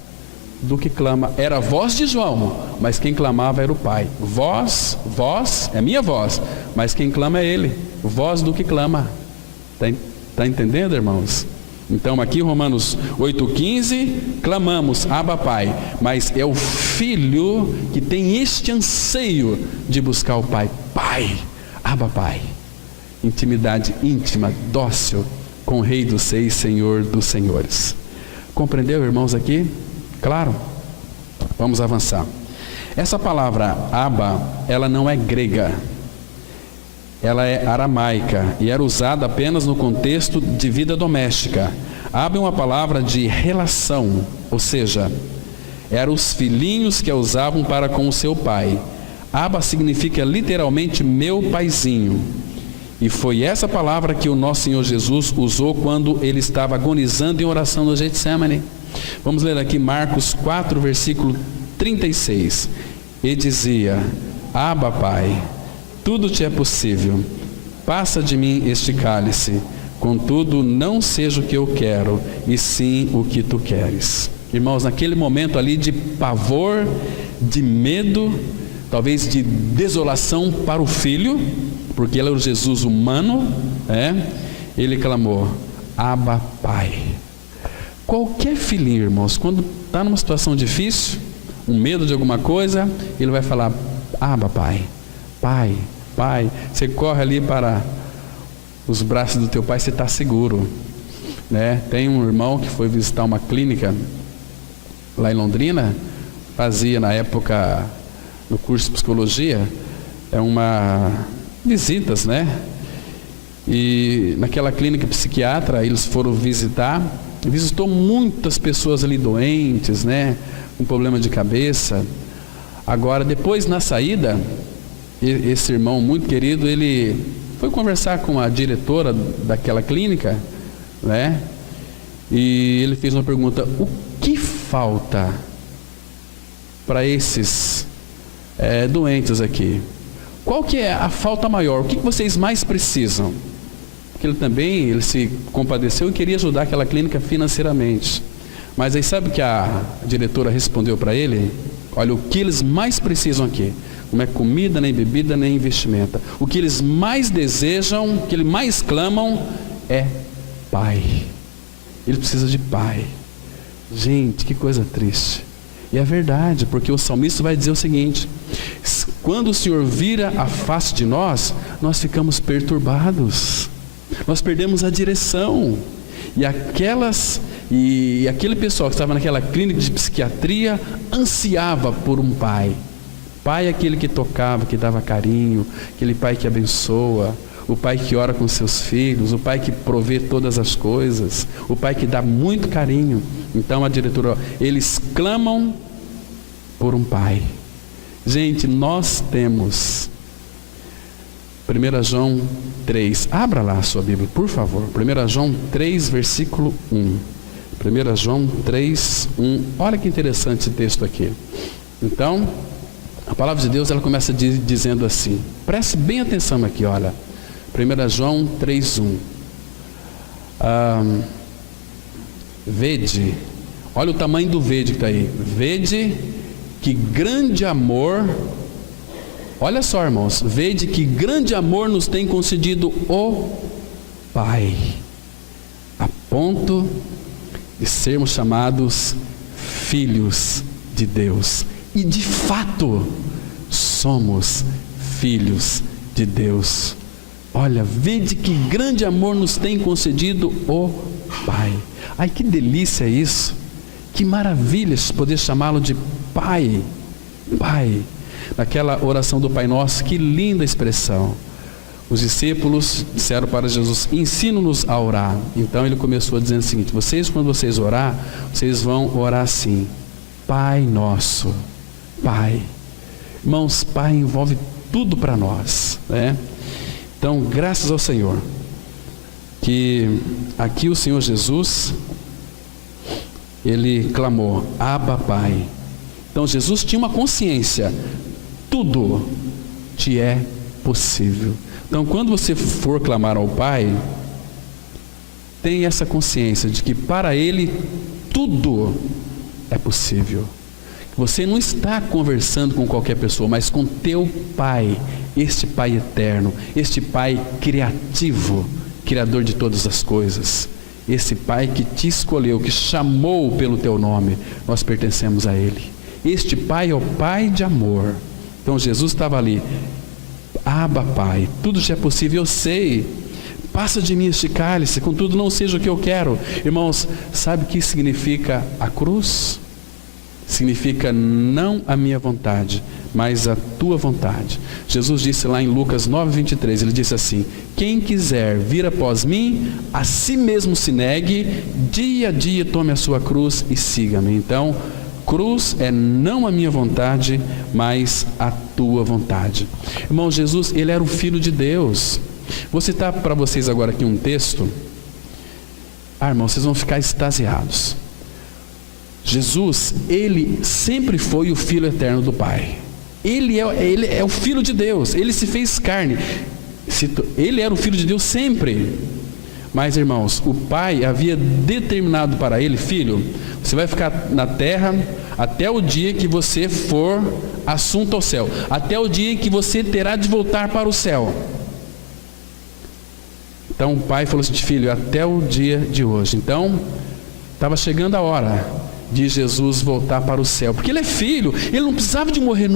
do que clama. Era a voz de João, mas quem clamava era o Pai. Voz é minha voz, mas quem clama é Ele. Voz do que clama. Está entendendo, irmãos? Então aqui em Romanos 8,15, clamamos, Abba Pai, mas é o filho que tem este anseio de buscar o Pai. Pai, Abba Pai. Intimidade íntima, dócil, com o Rei dos Seis, Senhor dos Senhores. Compreendeu, irmãos, aqui? Claro? Vamos avançar. Essa palavra Abba, ela não é grega. Ela é aramaica e era usada apenas no contexto de vida doméstica. Abba é uma palavra de relação, ou seja, eram os filhinhos que a usavam para com o seu pai. Abba significa literalmente meu paizinho. E foi essa palavra que o nosso Senhor Jesus usou quando ele estava agonizando em oração no Getsemane. Vamos ler aqui Marcos 4, versículo 36. E dizia, Abba Pai, tudo te é possível, passa de mim este cálice, contudo não seja o que eu quero, e sim o que tu queres. Irmãos, naquele momento ali de pavor, de medo, talvez de desolação para o filho, porque ele era o Jesus humano, ele clamou, Abba Pai. Qualquer filhinho, irmãos, quando está numa situação difícil, um medo de alguma coisa, ele vai falar, Abba Pai, Pai, Pai. Você corre ali para os braços do teu pai, você está seguro, né? Tem um irmão que foi visitar uma clínica lá em Londrina, fazia na época no curso de psicologia, visitas, né? E naquela clínica psiquiatra eles foram visitou muitas pessoas ali doentes, né? Com problema de cabeça. Agora, depois na saída, esse irmão muito querido, ele foi conversar com a diretora daquela clínica, né? E ele fez uma pergunta, o que falta para esses doentes aqui? Qual que é a falta maior? O que vocês mais precisam? Porque ele se compadeceu e queria ajudar aquela clínica financeiramente. Mas aí sabe o que a diretora respondeu para ele? Olha, o que eles mais precisam aqui não é comida, nem bebida, nem investimento. O que eles mais desejam, o que eles mais clamam é Pai. Ele precisa de Pai. Gente, que coisa triste. E é verdade, porque o salmista vai dizer o seguinte, quando o Senhor vira a face de nós, nós ficamos perturbados, nós perdemos a direção. E aquele pessoal que estava naquela clínica de psiquiatria ansiava por um pai. Pai é aquele que tocava, que dava carinho, aquele pai que abençoa, o pai que ora com seus filhos, o pai que provê todas as coisas, o pai que dá muito carinho. Então a diretora, eles clamam por um pai. Gente, nós temos 1 João 3, abra lá a sua Bíblia, por favor. 1 João 3, versículo 1. 1 João 3, 1. Olha que interessante esse texto aqui. Então, a palavra de Deus, ela começa dizendo assim, preste bem atenção aqui, olha. 1 João 3, 1. Vede, olha o tamanho do vede que está aí. Vede que grande amor, olha só, irmãos, vede que grande amor nos tem concedido o Pai, a ponto de sermos chamados filhos de Deus. E de fato, somos filhos de Deus. Olha, vede que grande amor nos tem concedido o Pai. Ai, que delícia isso. Que maravilha poder chamá-lo de Pai. Pai. Naquela oração do Pai Nosso, que linda expressão. Os discípulos disseram para Jesus, ensina-nos a orar. Então ele começou dizendo o seguinte, quando vocês orar, vocês vão orar assim, Pai Nosso, Pai. Irmãos, Pai envolve tudo para nós, né? Então, graças ao Senhor, que aqui o Senhor Jesus, ele clamou, Abba Pai. Então Jesus tinha uma consciência, tudo te é possível. Então quando você for clamar ao Pai, tenha essa consciência de que para Ele tudo é possível. Você não está conversando com qualquer pessoa, mas com teu Pai, este Pai eterno, este Pai criativo, Criador de todas as coisas. esse Pai que te escolheu, que chamou pelo teu nome, nós pertencemos a Ele. Este Pai é o Pai de amor. Então Jesus estava ali, Abba, Pai, tudo já é possível, eu sei, passa de mim este cálice, contudo não seja o que eu quero. Irmãos, sabe o que significa a cruz? Significa não a minha vontade, mas a tua vontade. Jesus disse lá em Lucas 9:23, ele disse assim: quem quiser vir após mim, a si mesmo se negue, dia a dia tome a sua cruz e siga-me. Então, cruz é não a minha vontade, mas a tua vontade. Irmão, Jesus, ele era o Filho de Deus. Vou citar para vocês agora aqui um texto. Irmão, vocês vão ficar extasiados. Jesus, ele sempre foi o Filho eterno do Pai. Ele é o Filho de Deus, ele se fez carne. Ele era o Filho de Deus sempre. Mas, irmãos, o Pai havia determinado para ele: filho, você vai ficar na terra até o dia que você for assunto ao céu, até o dia que você terá de voltar para o céu. Então o Pai falou assim: filho, até o dia de hoje. Então, estava chegando a hora de Jesus voltar para o céu, porque ele é filho, ele não precisava de morrer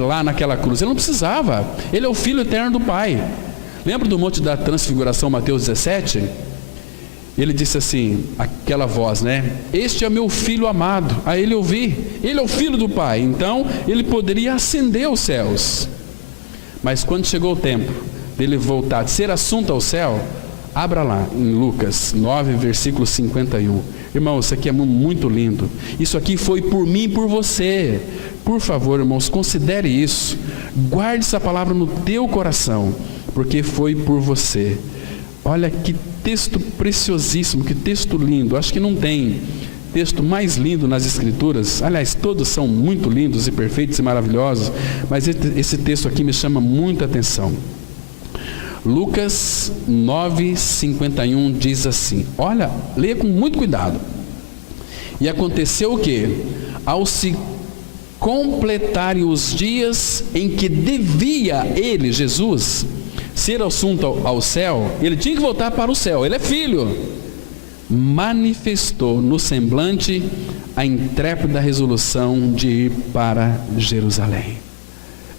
lá naquela cruz, ele não precisava, ele é o Filho eterno do Pai. Lembra do Monte da Transfiguração, Mateus 17? Ele disse assim, aquela voz, né? Este é meu Filho amado, a ele ouvi, ele é o Filho do Pai. Então ele poderia ascender aos céus, mas quando chegou o tempo dele voltar, de ser assunto ao céu, abra lá em Lucas 9, versículo 51. Irmão, isso aqui é muito lindo. Isso aqui foi por mim e por você. Por favor, irmãos, considere isso. Guarde essa palavra no teu coração, porque foi por você. Olha que texto preciosíssimo, que texto lindo. Acho que não tem texto mais lindo nas Escrituras. Aliás, todos são muito lindos e perfeitos e maravilhosos, mas esse texto aqui me chama muita atenção. Lucas 9:51 diz assim, olha, leia com muito cuidado. E aconteceu o que? Ao se completarem os dias em que devia ele, Jesus, ser assunto ao céu, ele tinha que voltar para o céu, ele é filho, manifestou no semblante a intrépida resolução de ir para Jerusalém.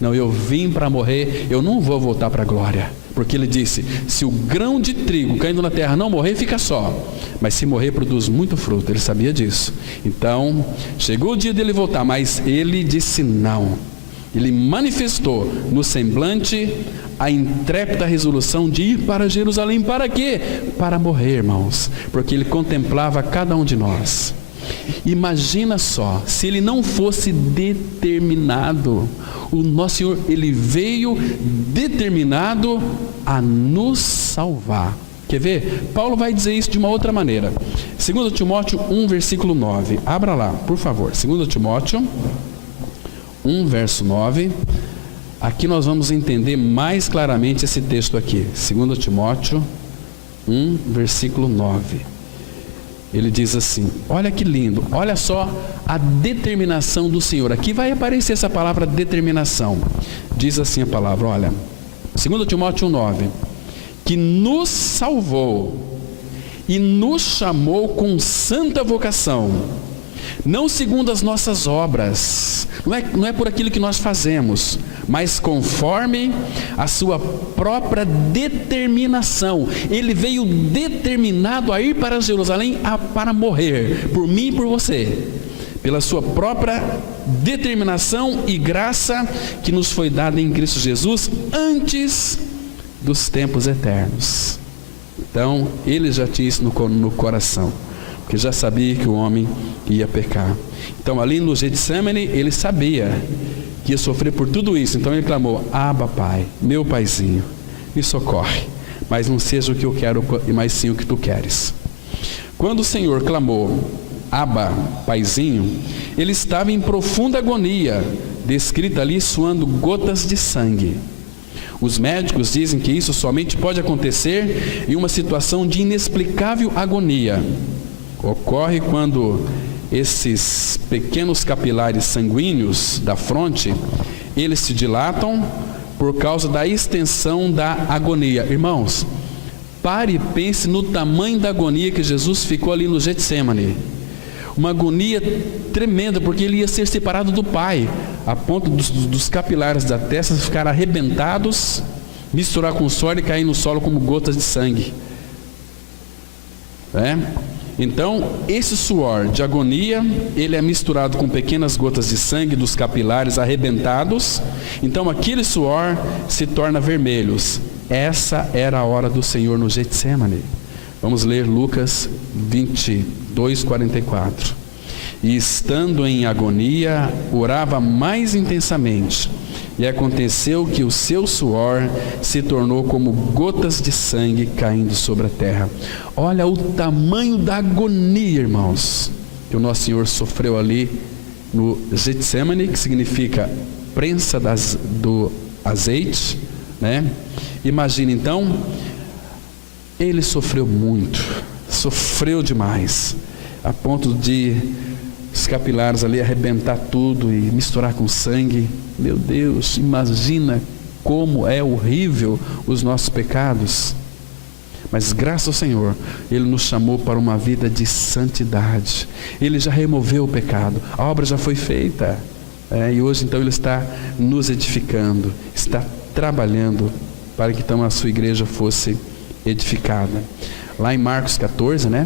Não, eu vim para morrer, eu não vou voltar para a glória. Porque ele disse, se o grão de trigo caindo na terra não morrer, fica só. Mas se morrer, produz muito fruto. Ele sabia disso. Então, chegou o dia dele voltar, mas ele disse não. Ele manifestou no semblante a intrépida resolução de ir para Jerusalém. Para quê? Para morrer, irmãos. Porque ele contemplava cada um de nós. Imagina só, se ele não fosse determinado, o nosso Senhor, ele veio determinado a nos salvar. Quer ver? Paulo vai dizer isso de uma outra maneira. 2 Timóteo 1, versículo 9. Abra lá, por favor. 2 Timóteo 1, verso 9. Aqui nós vamos entender mais claramente esse texto aqui. 2 Timóteo 1, versículo 9. Ele diz assim, olha que lindo, olha só a determinação do Senhor. Aqui vai aparecer essa palavra determinação. Diz assim a palavra, olha, 2 Timóteo 1,9, que nos salvou e nos chamou com santa vocação, não segundo as nossas obras, não é por aquilo que nós fazemos, mas conforme a sua própria determinação. Ele veio determinado a ir para Jerusalém para morrer, por mim e por você, pela sua própria determinação e graça que nos foi dada em Cristo Jesus antes dos tempos eternos. Então, ele já tinha isso no coração, porque já sabia que o homem ia pecar. Então ali no Getsemane ele sabia que ia sofrer por tudo isso. Então ele clamou, Abba, Pai, meu Paizinho, me socorre, mas não seja o que eu quero, mas sim o que tu queres. Quando o Senhor clamou, Abba, Paizinho, ele estava em profunda agonia, descrita ali suando gotas de sangue. Os médicos dizem que isso somente pode acontecer em uma situação de inexplicável agonia. Ocorre quando esses pequenos capilares sanguíneos da fronte, eles se dilatam por causa da extensão da agonia. Irmãos, Pare e pense no tamanho da agonia que Jesus ficou ali no Getsemane. Uma agonia tremenda, porque ele ia ser separado do Pai, a ponto dos capilares da testa ficar arrebentados, misturar com o suor e cair no solo como gotas de sangue. Então, esse suor de agonia, ele é misturado com pequenas gotas de sangue dos capilares arrebentados. Então, aquele suor se torna vermelhos. Essa era a hora do Senhor no Getsemane. Vamos ler Lucas 22, 44. E estando em agonia, orava mais intensamente. E aconteceu que o seu suor se tornou como gotas de sangue caindo sobre a terra. Olha o tamanho da agonia, irmãos, que o nosso Senhor sofreu ali no Getsemane, que significa prensa do azeite, né? Imagina então, ele sofreu muito, sofreu demais, a ponto de os capilares ali arrebentar tudo e misturar com sangue. Meu Deus, imagina como é horrível os nossos pecados. Mas graças ao Senhor, Ele nos chamou para uma vida de santidade. Ele já removeu o pecado, a obra já foi feita. E hoje então Ele está nos edificando, está trabalhando para que então a sua igreja fosse edificada. Lá em Marcos 14, a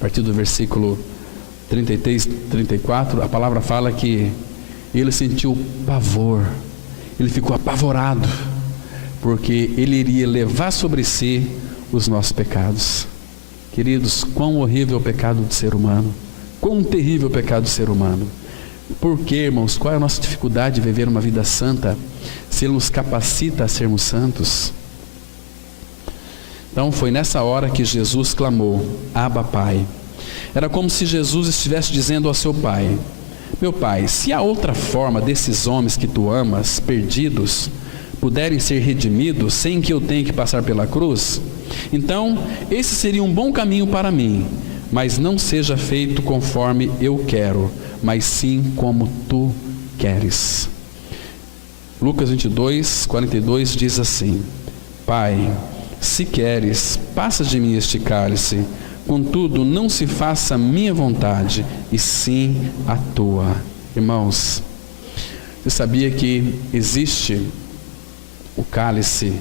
partir do versículo 33, 34, a palavra fala que ele sentiu pavor, ele ficou apavorado, porque ele iria levar sobre si os nossos pecados. Queridos, quão horrível é o pecado do ser humano, quão terrível é o pecado do ser humano. Por quê, irmãos? Qual é a nossa dificuldade de viver uma vida santa, se Ele nos capacita a sermos santos? Então foi nessa hora que Jesus clamou: Abba, Pai. Era como se Jesus estivesse dizendo ao seu Pai: meu Pai, se há outra forma desses homens que Tu amas, perdidos, puderem ser redimidos sem que eu tenha que passar pela cruz, então esse seria um bom caminho para mim, mas não seja feito conforme eu quero, mas sim como Tu queres. Lucas 22, 42 diz assim: Pai, se queres, passa de mim este cálice, contudo não se faça a minha vontade, e sim a Tua. Irmãos, você sabia que existe o cálice?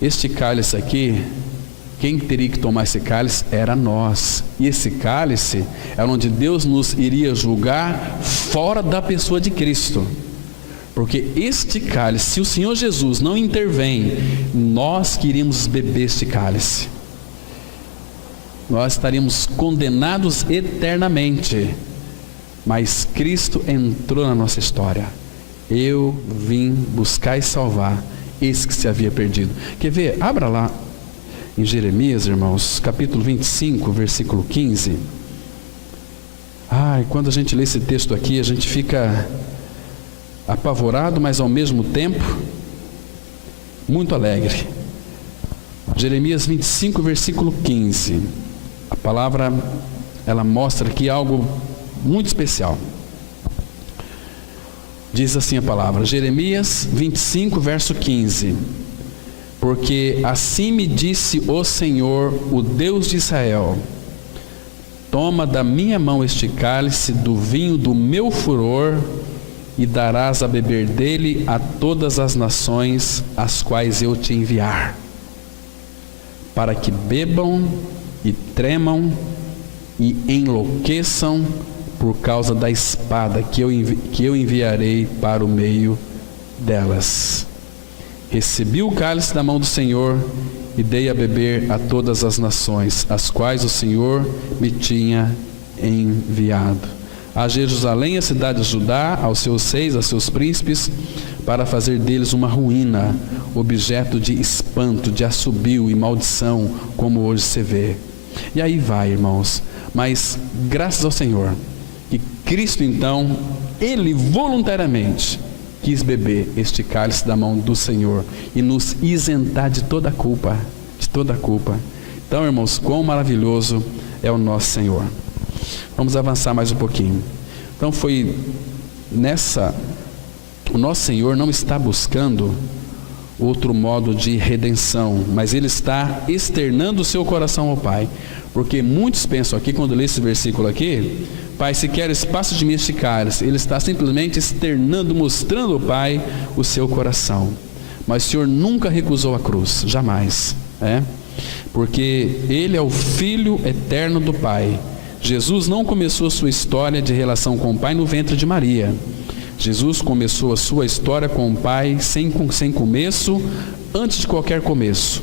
Este cálice aqui, quem teria que tomar esse cálice era nós. E esse cálice é onde Deus nos iria julgar fora da pessoa de Cristo. Porque este cálice, se o Senhor Jesus não intervém, nós queríamos beber este cálice. Nós estaríamos condenados eternamente. Mas Cristo entrou na nossa história. Eu vim buscar e salvar esse que se havia perdido. Quer ver? Abra lá em Jeremias, irmãos, capítulo 25, versículo 15. Quando a gente lê esse texto aqui, a gente fica apavorado, mas ao mesmo tempo muito alegre. Jeremias 25, versículo 15. A palavra, ela mostra aqui algo muito especial. Diz assim a palavra, Jeremias 25, verso 15: porque assim me disse o Senhor, o Deus de Israel: toma da minha mão este cálice do vinho do meu furor, e darás a beber dele a todas as nações as quais eu te enviar, para que bebam e tremam e enlouqueçam por causa da espada que eu enviarei para o meio delas. Recebi o cálice da mão do Senhor e dei a beber a todas as nações, as quais o Senhor me tinha enviado. A Jerusalém, a cidade de Judá, aos seus reis, aos seus príncipes, para fazer deles uma ruína, objeto de espanto, de assobio e maldição, como hoje se vê. E aí vai, irmãos, mas graças ao Senhor, que Cristo então, Ele voluntariamente quis beber este cálice da mão do Senhor e nos isentar de toda a culpa, de toda a culpa. Então, irmãos, quão maravilhoso é o nosso Senhor. Vamos avançar mais um pouquinho. Então o nosso Senhor não está buscando outro modo de redenção, mas ele está externando o seu coração ao Pai. Porque muitos pensam aqui, quando lê esse versículo aqui, Pai, se queres, passa de mim este cálice. Ele está simplesmente externando, mostrando ao Pai o seu coração. Mas o Senhor nunca recusou a cruz, jamais. Porque Ele é o Filho eterno do Pai. Jesus não começou a sua história de relação com o Pai no ventre de Maria. Jesus começou a sua história com o Pai sem começo, antes de qualquer começo.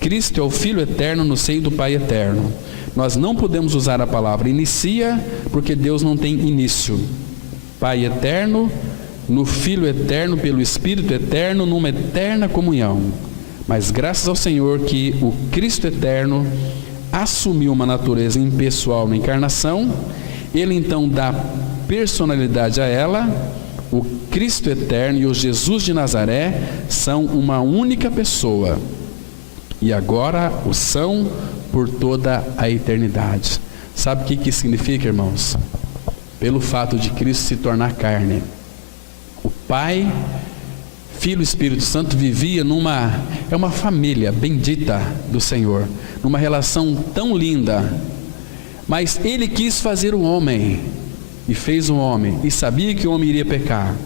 Cristo é o Filho eterno no seio do Pai eterno. Nós não podemos usar a palavra inicia, porque Deus não tem início. Pai eterno, no Filho eterno, pelo Espírito eterno, numa eterna comunhão. Mas graças ao Senhor que o Cristo eterno assumiu uma natureza impessoal na encarnação, Ele então dá personalidade a ela. O Cristo eterno e o Jesus de Nazaré são uma única pessoa, e agora o são por toda a eternidade. Sabe o que significa, irmãos? Pelo fato de Cristo se tornar carne, o Pai, Filho e Espírito Santo vivia é uma família bendita do Senhor, numa relação tão linda. Mas Ele quis fazer o homem, e fez um homem, e sabia que o homem iria pecar,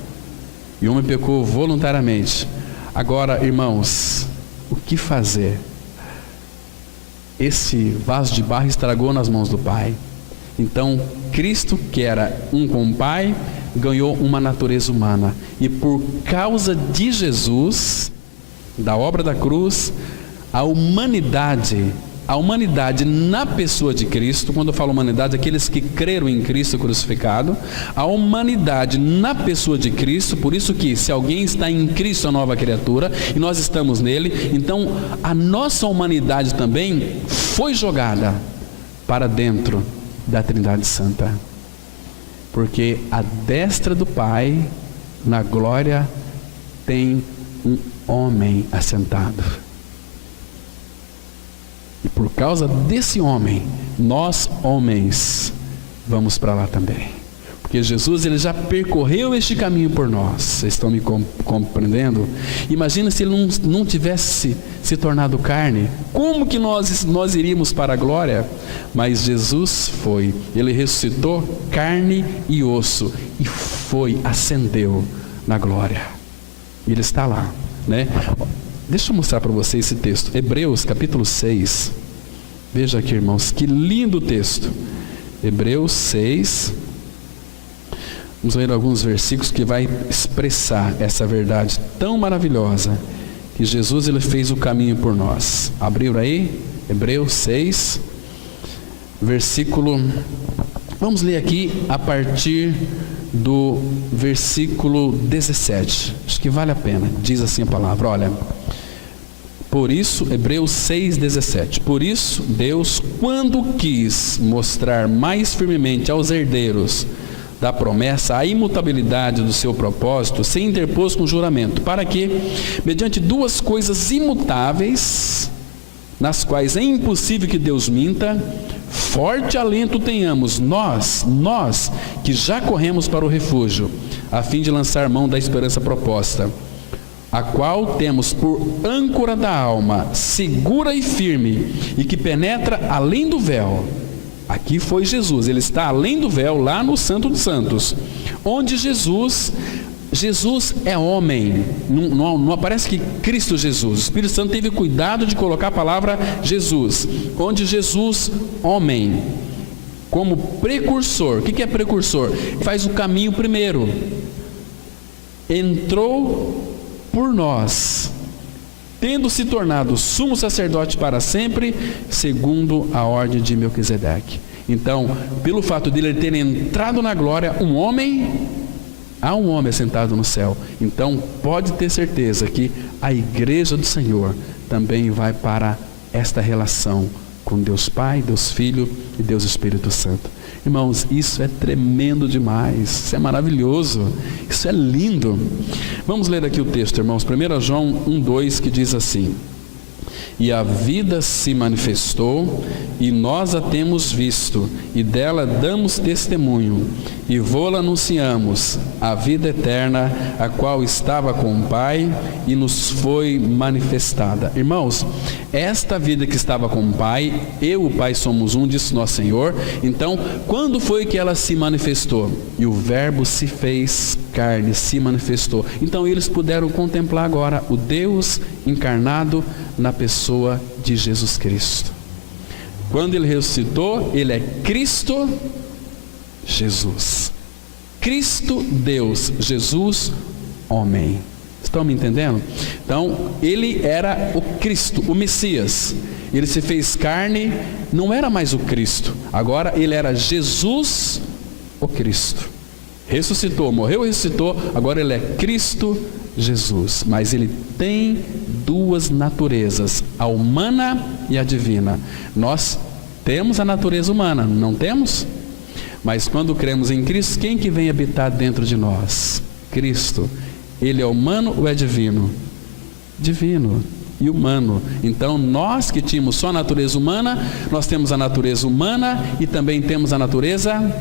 e o homem pecou voluntariamente. Agora, irmãos, o que fazer? Esse vaso de barro estragou nas mãos do Pai. Então Cristo, que era um com o Pai, ganhou uma natureza humana, e por causa de Jesus, da obra da cruz, a humanidade na pessoa de Cristo, quando eu falo humanidade, aqueles que creram em Cristo crucificado, a humanidade na pessoa de Cristo, por isso que se alguém está em Cristo, é nova criatura, e nós estamos nele, então a nossa humanidade também foi jogada para dentro da Trindade Santa, porque à destra do Pai, na glória, tem um homem assentado. E por causa desse homem, nós homens vamos para lá também. Porque Jesus, ele já percorreu este caminho por nós. Vocês estão me compreendendo? Imagina se ele não tivesse se tornado carne. Como que nós iríamos para a glória? Mas Jesus foi. Ele ressuscitou carne e osso. E ascendeu na glória. E ele está lá, né? Deixa eu mostrar para vocês esse texto. Hebreus capítulo 6. Veja aqui, irmãos, que lindo texto. Hebreus 6. Vamos ler alguns versículos que vai expressar essa verdade tão maravilhosa, que Jesus, ele fez o caminho por nós. Abriram aí? Hebreus 6, versículo... Vamos ler aqui a partir do versículo 17. Acho que vale a pena. Diz assim a palavra, olha... Por isso, Hebreus 6,17. Por isso, Deus, quando quis mostrar mais firmemente aos herdeiros da promessa a imutabilidade do seu propósito, se interpôs com juramento, para que, mediante duas coisas imutáveis, nas quais é impossível que Deus minta, forte alento tenhamos nós que já corremos para o refúgio, a fim de lançar mão da esperança proposta, a qual temos por âncora da alma, segura e firme, e que penetra além do véu. Aqui foi Jesus, ele está além do véu, lá no Santo dos Santos, onde Jesus é homem, não aparece que Cristo Jesus, o Espírito Santo teve cuidado de colocar a palavra Jesus, onde Jesus, homem, como precursor. O que é precursor? Faz o caminho primeiro, entrou por nós, tendo se tornado sumo sacerdote para sempre, segundo a ordem de Melquisedeque. Então, pelo fato de ele ter entrado na glória, há um homem assentado no céu. Então, pode ter certeza que a igreja do Senhor também vai para esta relação com Deus Pai, Deus Filho e Deus Espírito Santo. Irmãos, isso é tremendo demais, isso é maravilhoso, isso é lindo. Vamos ler aqui o texto, irmãos, 1 João 1,2, que diz assim: E a vida se manifestou, e nós a temos visto, e dela damos testemunho, e vô-la anunciamos, a vida eterna, a qual estava com o Pai, e nos foi manifestada. Irmãos, esta vida que estava com o Pai, eu e o Pai somos um, disse nosso Senhor. Então, quando foi que ela se manifestou? E o Verbo se fez carne, se manifestou. Então eles puderam contemplar agora o Deus encarnado na pessoa de Jesus Cristo. Quando ele ressuscitou, ele é Cristo Jesus. Cristo Deus, Jesus homem. Estão me entendendo? Então, ele era o Cristo, o Messias. Ele se fez carne, não era mais o Cristo. Agora ele era Jesus, o Cristo. Ressuscitou, morreu, ressuscitou, agora ele é Cristo Jesus. Mas ele tem duas naturezas, a humana e a divina. Nós temos a natureza humana, não temos? Mas quando cremos em Cristo, quem que vem habitar dentro de nós? Cristo. Ele é humano ou é divino? Divino e humano. Então nós que tínhamos só a natureza humana, nós temos a natureza humana e também temos a natureza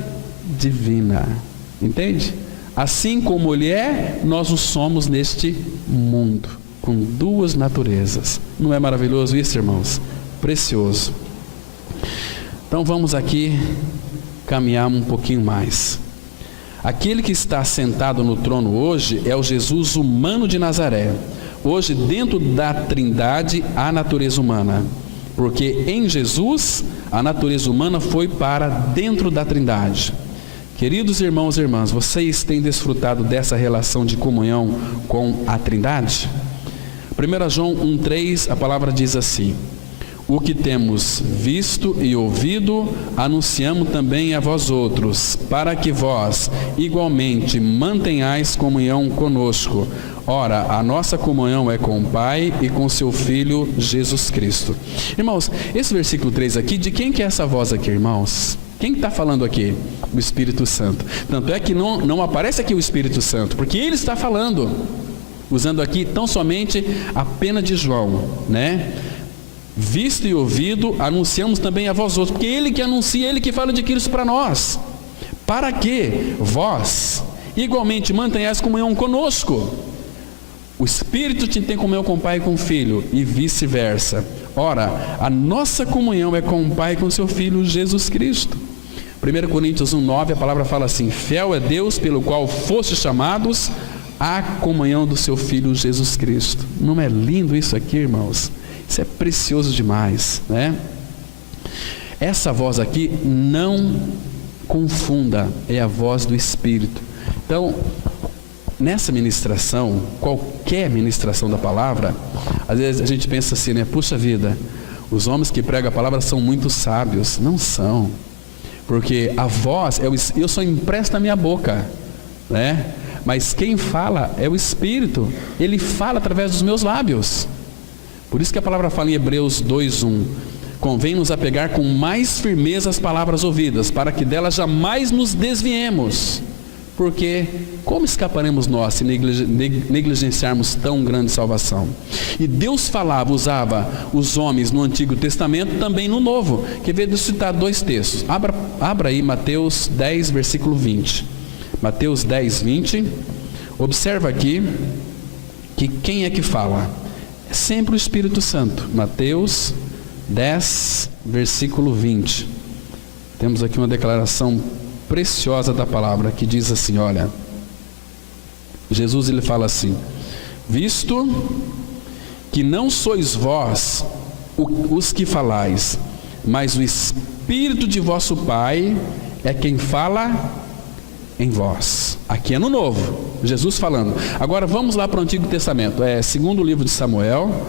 divina. Entende? Assim como ele é, nós o somos neste mundo, com duas naturezas. Não é maravilhoso isso, irmãos? Precioso. Então vamos aqui caminhar um pouquinho mais. Aquele que está sentado no trono hoje é o Jesus humano de Nazaré. Hoje, dentro da Trindade, há natureza humana, porque em Jesus a natureza humana foi para dentro da Trindade. Queridos irmãos e irmãs, vocês têm desfrutado dessa relação de comunhão com a Trindade? 1 João 1,3, a palavra diz assim: o que temos visto e ouvido, anunciamos também a vós outros, para que vós igualmente mantenhais comunhão conosco. Ora, a nossa comunhão é com o Pai e com seu Filho Jesus Cristo. Irmãos, esse versículo 3 aqui, de quem que é essa voz aqui, irmãos? Quem está falando aqui? O Espírito Santo. Tanto é que não aparece aqui o Espírito Santo, porque ele está falando, usando aqui tão somente a pena de João, né? Visto e ouvido, anunciamos também a vós outros, porque ele que anuncia, ele que fala de Cristo para nós, para que vós igualmente mantenhais comunhão conosco. O Espírito tem comunhão com o Pai e com o Filho, e vice-versa. Ora, a nossa comunhão é com o Pai e com seu Filho Jesus Cristo. 1 Coríntios 1,9, a palavra fala assim: fiel é Deus pelo qual fostes chamados à comunhão do seu Filho Jesus Cristo. Não é lindo isso aqui, irmãos? Isso é precioso demais, né? Essa voz aqui, não confunda, é a voz do Espírito. Então, nessa ministração, qualquer ministração da palavra, às vezes a gente pensa assim, né? Puxa vida, os homens que pregam a palavra são muito sábios. Não são, porque a voz, eu só empresto a minha boca, né? Mas quem fala é o Espírito. Ele fala através dos meus lábios. Por isso que a palavra fala em Hebreus 2:1: convém nos apegar com mais firmeza às palavras ouvidas, para que delas jamais nos desviemos. Porque como escaparemos nós se negligenciarmos tão grande salvação? E Deus usava os homens no Antigo Testamento, também no Novo. Quer ver? Deixa eu citar dois textos. Abra aí Mateus 10, versículo 20. Mateus 10, 20. Observa aqui que quem é que fala? É sempre o Espírito Santo. Mateus 10, versículo 20. Temos aqui uma declaração preciosa da palavra, que diz assim, olha, Jesus ele fala assim: visto que não sois vós os que falais, mas o Espírito de vosso Pai é quem fala em vós. Aqui é no Novo, Jesus falando. Agora vamos lá para o Antigo Testamento, segundo livro de Samuel,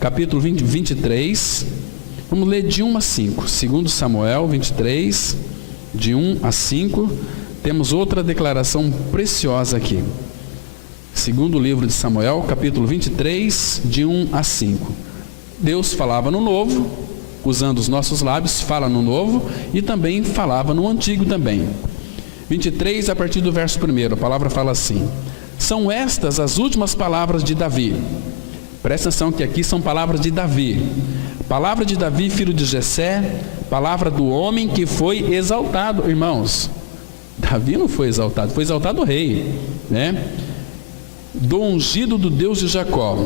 capítulo 23, vamos ler de 1 a 5, segundo Samuel 23, de 1 a 5, temos outra declaração preciosa aqui. Segundo livro de Samuel, capítulo 23, de 1 a 5. Deus falava no Novo, usando os nossos lábios, fala no Novo, e também falava no Antigo também. 23, a partir do verso 1, a palavra fala assim: são estas as últimas palavras de Davi, Presta atenção que aqui são palavras de Davi. Palavra de Davi, filho de Jessé, palavra do homem que foi exaltado. Irmãos, Davi não foi exaltado o rei, né? Do ungido do Deus de Jacó,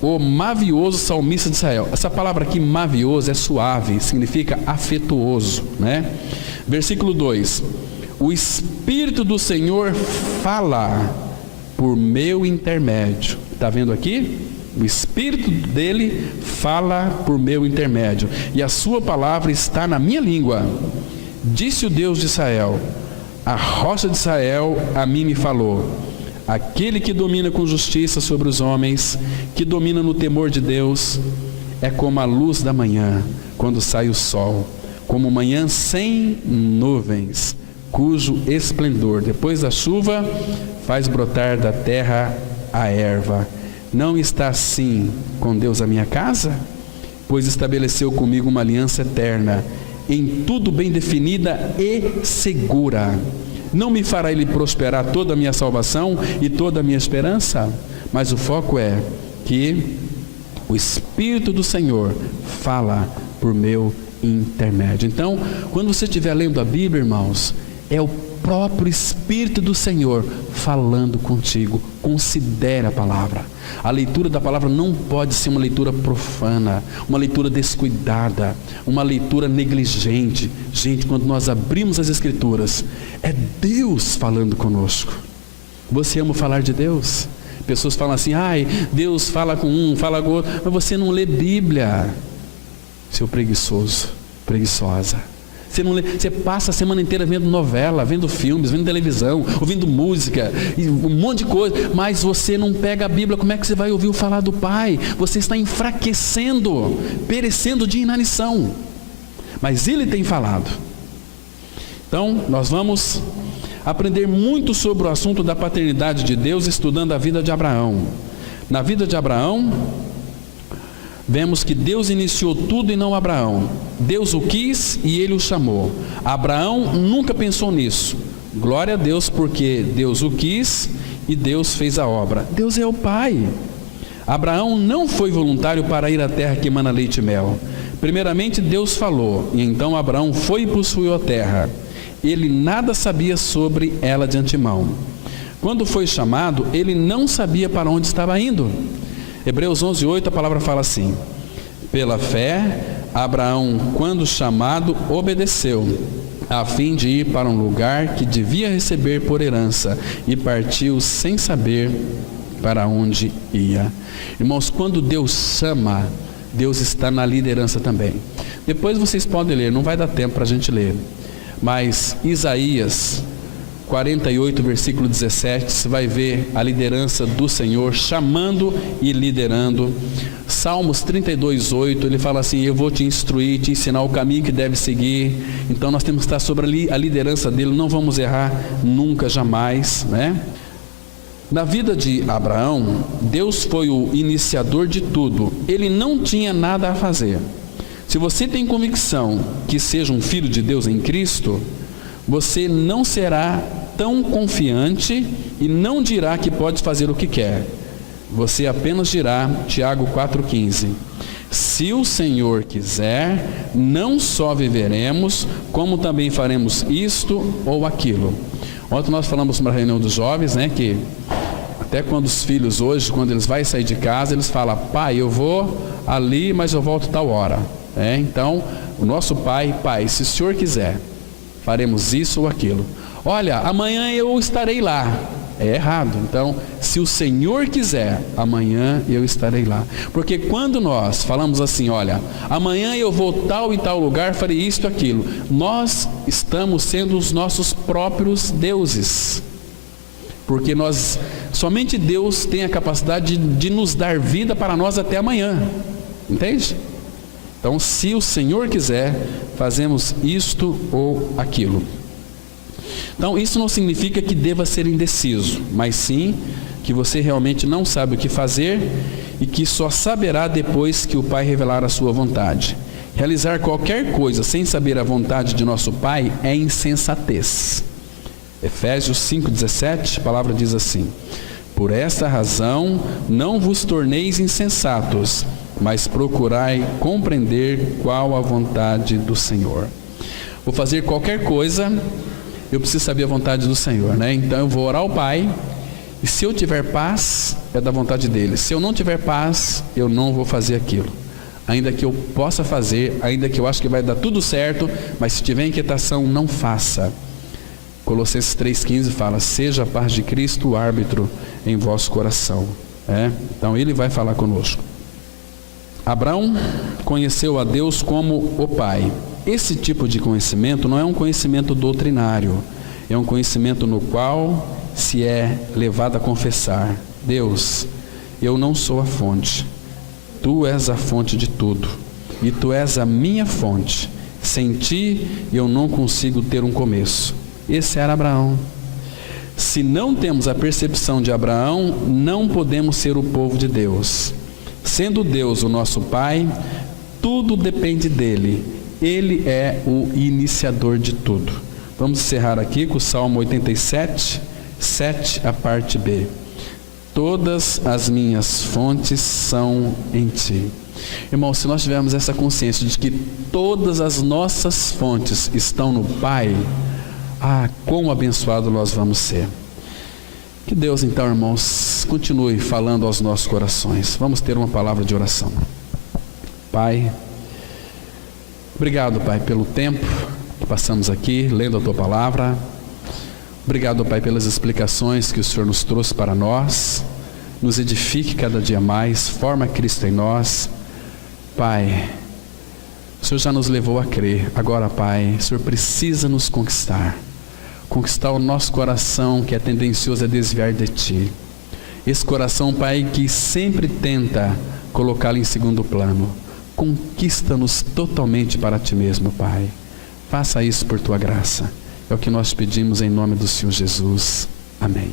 o mavioso salmista de Israel. Essa palavra aqui, mavioso, é suave, significa afetuoso, né? Versículo 2: o Espírito do Senhor fala por meu intermédio. Está vendo aqui? O Espírito dele fala por meu intermédio, e a sua palavra está na minha língua. Disse o Deus de Israel, a rocha de Israel a mim me falou. Aquele que domina com justiça sobre os homens, que domina no temor de Deus, é como a luz da manhã, quando sai o sol, como manhã sem nuvens, cujo esplendor, depois da chuva, faz brotar da terra a erva. Não está assim com Deus a minha casa? Pois estabeleceu comigo uma aliança eterna, em tudo bem definida e segura. Não me fará ele prosperar toda a minha salvação e toda a minha esperança? Mas o foco é que o Espírito do Senhor fala por meu intermédio. Então, quando você estiver lendo a Bíblia, irmãos, é o próprio Espírito do Senhor falando contigo. Considere a palavra. A leitura da palavra não pode ser uma leitura profana, uma leitura descuidada, uma leitura negligente. Gente, quando nós abrimos as Escrituras, é Deus falando conosco. Você ama falar de Deus? Pessoas falam assim, ai, Deus fala com um, fala com outro, mas você não lê Bíblia, seu preguiçoso, preguiçosa. Você não lê, você passa a semana inteira vendo novela, vendo filmes, vendo televisão, ouvindo música, e um monte de coisa, mas você não pega a Bíblia. Como é que você vai ouvir o falar do Pai? Você está enfraquecendo, perecendo de inanição. Mas Ele tem falado. Então, nós vamos aprender muito sobre o assunto da paternidade de Deus, estudando a vida de Abraão. Na vida de Abraão, vemos que Deus iniciou tudo e não Abraão. Deus o quis e ele o chamou. Abraão nunca pensou nisso. Glória a Deus, porque Deus o quis e Deus fez a obra. Deus é o Pai. Abraão não foi voluntário para ir à terra que emana leite e mel. Primeiramente Deus falou, e então Abraão foi e possuiu a terra. Ele nada sabia sobre ela de antemão. Quando foi chamado, ele não sabia para onde estava indo. Hebreus 11:8, a palavra fala assim: pela fé, Abraão, quando chamado, obedeceu, a fim de ir para um lugar que devia receber por herança, e partiu sem saber para onde ia. Irmãos, quando Deus chama, Deus está na liderança também. Depois vocês podem ler, não vai dar tempo para a gente ler, mas Isaías 48, versículo 17, você vai ver a liderança do Senhor chamando e liderando. Salmos 32:8, ele fala assim: eu vou te instruir, te ensinar o caminho que deve seguir. Então nós temos que estar sobre a liderança dele, não vamos errar nunca, jamais, né? Na vida de Abraão, Deus foi o iniciador de tudo. Ele não tinha nada a fazer. Se você tem convicção que seja um filho de Deus em Cristo, você não será tão confiante e não dirá que pode fazer o que quer. Você apenas dirá, Tiago 4,15: se o Senhor quiser, não só viveremos, como também faremos isto ou aquilo. Ontem nós falamos para a reunião dos jovens, né, que até quando os filhos hoje, quando eles vão sair de casa, eles falam: pai, eu vou ali, mas eu volto tal hora. Então, o nosso pai, se o Senhor quiser, faremos isso ou aquilo. Olha, amanhã eu estarei lá. É errado. Então, se o Senhor quiser, amanhã eu estarei lá. Porque quando nós falamos assim, olha, amanhã eu vou tal e tal lugar, farei isto e aquilo, nós estamos sendo os nossos próprios deuses. Porque somente Deus tem a capacidade de nos dar vida para nós até amanhã. Entende? Então, se o Senhor quiser, fazemos isto ou aquilo. Então, isso não significa que deva ser indeciso, mas sim que você realmente não sabe o que fazer e que só saberá depois que o Pai revelar a sua vontade. Realizar qualquer coisa sem saber a vontade de nosso Pai é insensatez. Efésios 5,17, a palavra diz assim: Por esta razão, não vos torneis insensatos, mas procurai compreender qual a vontade do Senhor. Vou fazer qualquer coisa, eu preciso saber a vontade do Senhor, né? Então eu vou orar ao Pai, e se eu tiver paz, é da vontade dele. Se eu não tiver paz, eu não vou fazer aquilo. Ainda que eu possa fazer, ainda que eu acho que vai dar tudo certo, mas se tiver inquietação, não faça. Colossenses 3,15 fala: seja a paz de Cristo o árbitro em vosso coração. Então ele vai falar conosco. Abraão conheceu a Deus como o Pai. Esse tipo de conhecimento não é um conhecimento doutrinário, é um conhecimento no qual se é levado a confessar: Deus, eu não sou a fonte, Tu és a fonte de tudo, e Tu és a minha fonte. Sem Ti eu não consigo ter um começo. Esse era Abraão. Se não temos a percepção de Abraão, não podemos ser o povo de Deus. Sendo Deus o nosso Pai, tudo depende dele. Ele é o iniciador de tudo. Vamos encerrar aqui com o Salmo 87, 7, a parte B. Todas as minhas fontes são em Ti. Irmão, se nós tivermos essa consciência de que todas as nossas fontes estão no Pai, quão abençoado nós vamos ser. Que Deus, então, irmãos, continue falando aos nossos corações. Vamos ter uma palavra de oração. Pai, obrigado, Pai, pelo tempo que passamos aqui lendo a Tua palavra. Obrigado, Pai, pelas explicações que o Senhor nos trouxe para nós. Nos edifique cada dia mais, forma Cristo em nós. Pai, o Senhor já nos levou a crer. Agora, Pai, o Senhor precisa nos conquistar o nosso coração, que é tendencioso a desviar de Ti. Esse coração, Pai, que sempre tenta colocá-lo em segundo plano. Conquista-nos totalmente para Ti mesmo, Pai. Faça isso por Tua graça. É o que nós pedimos em nome do Senhor Jesus. Amém.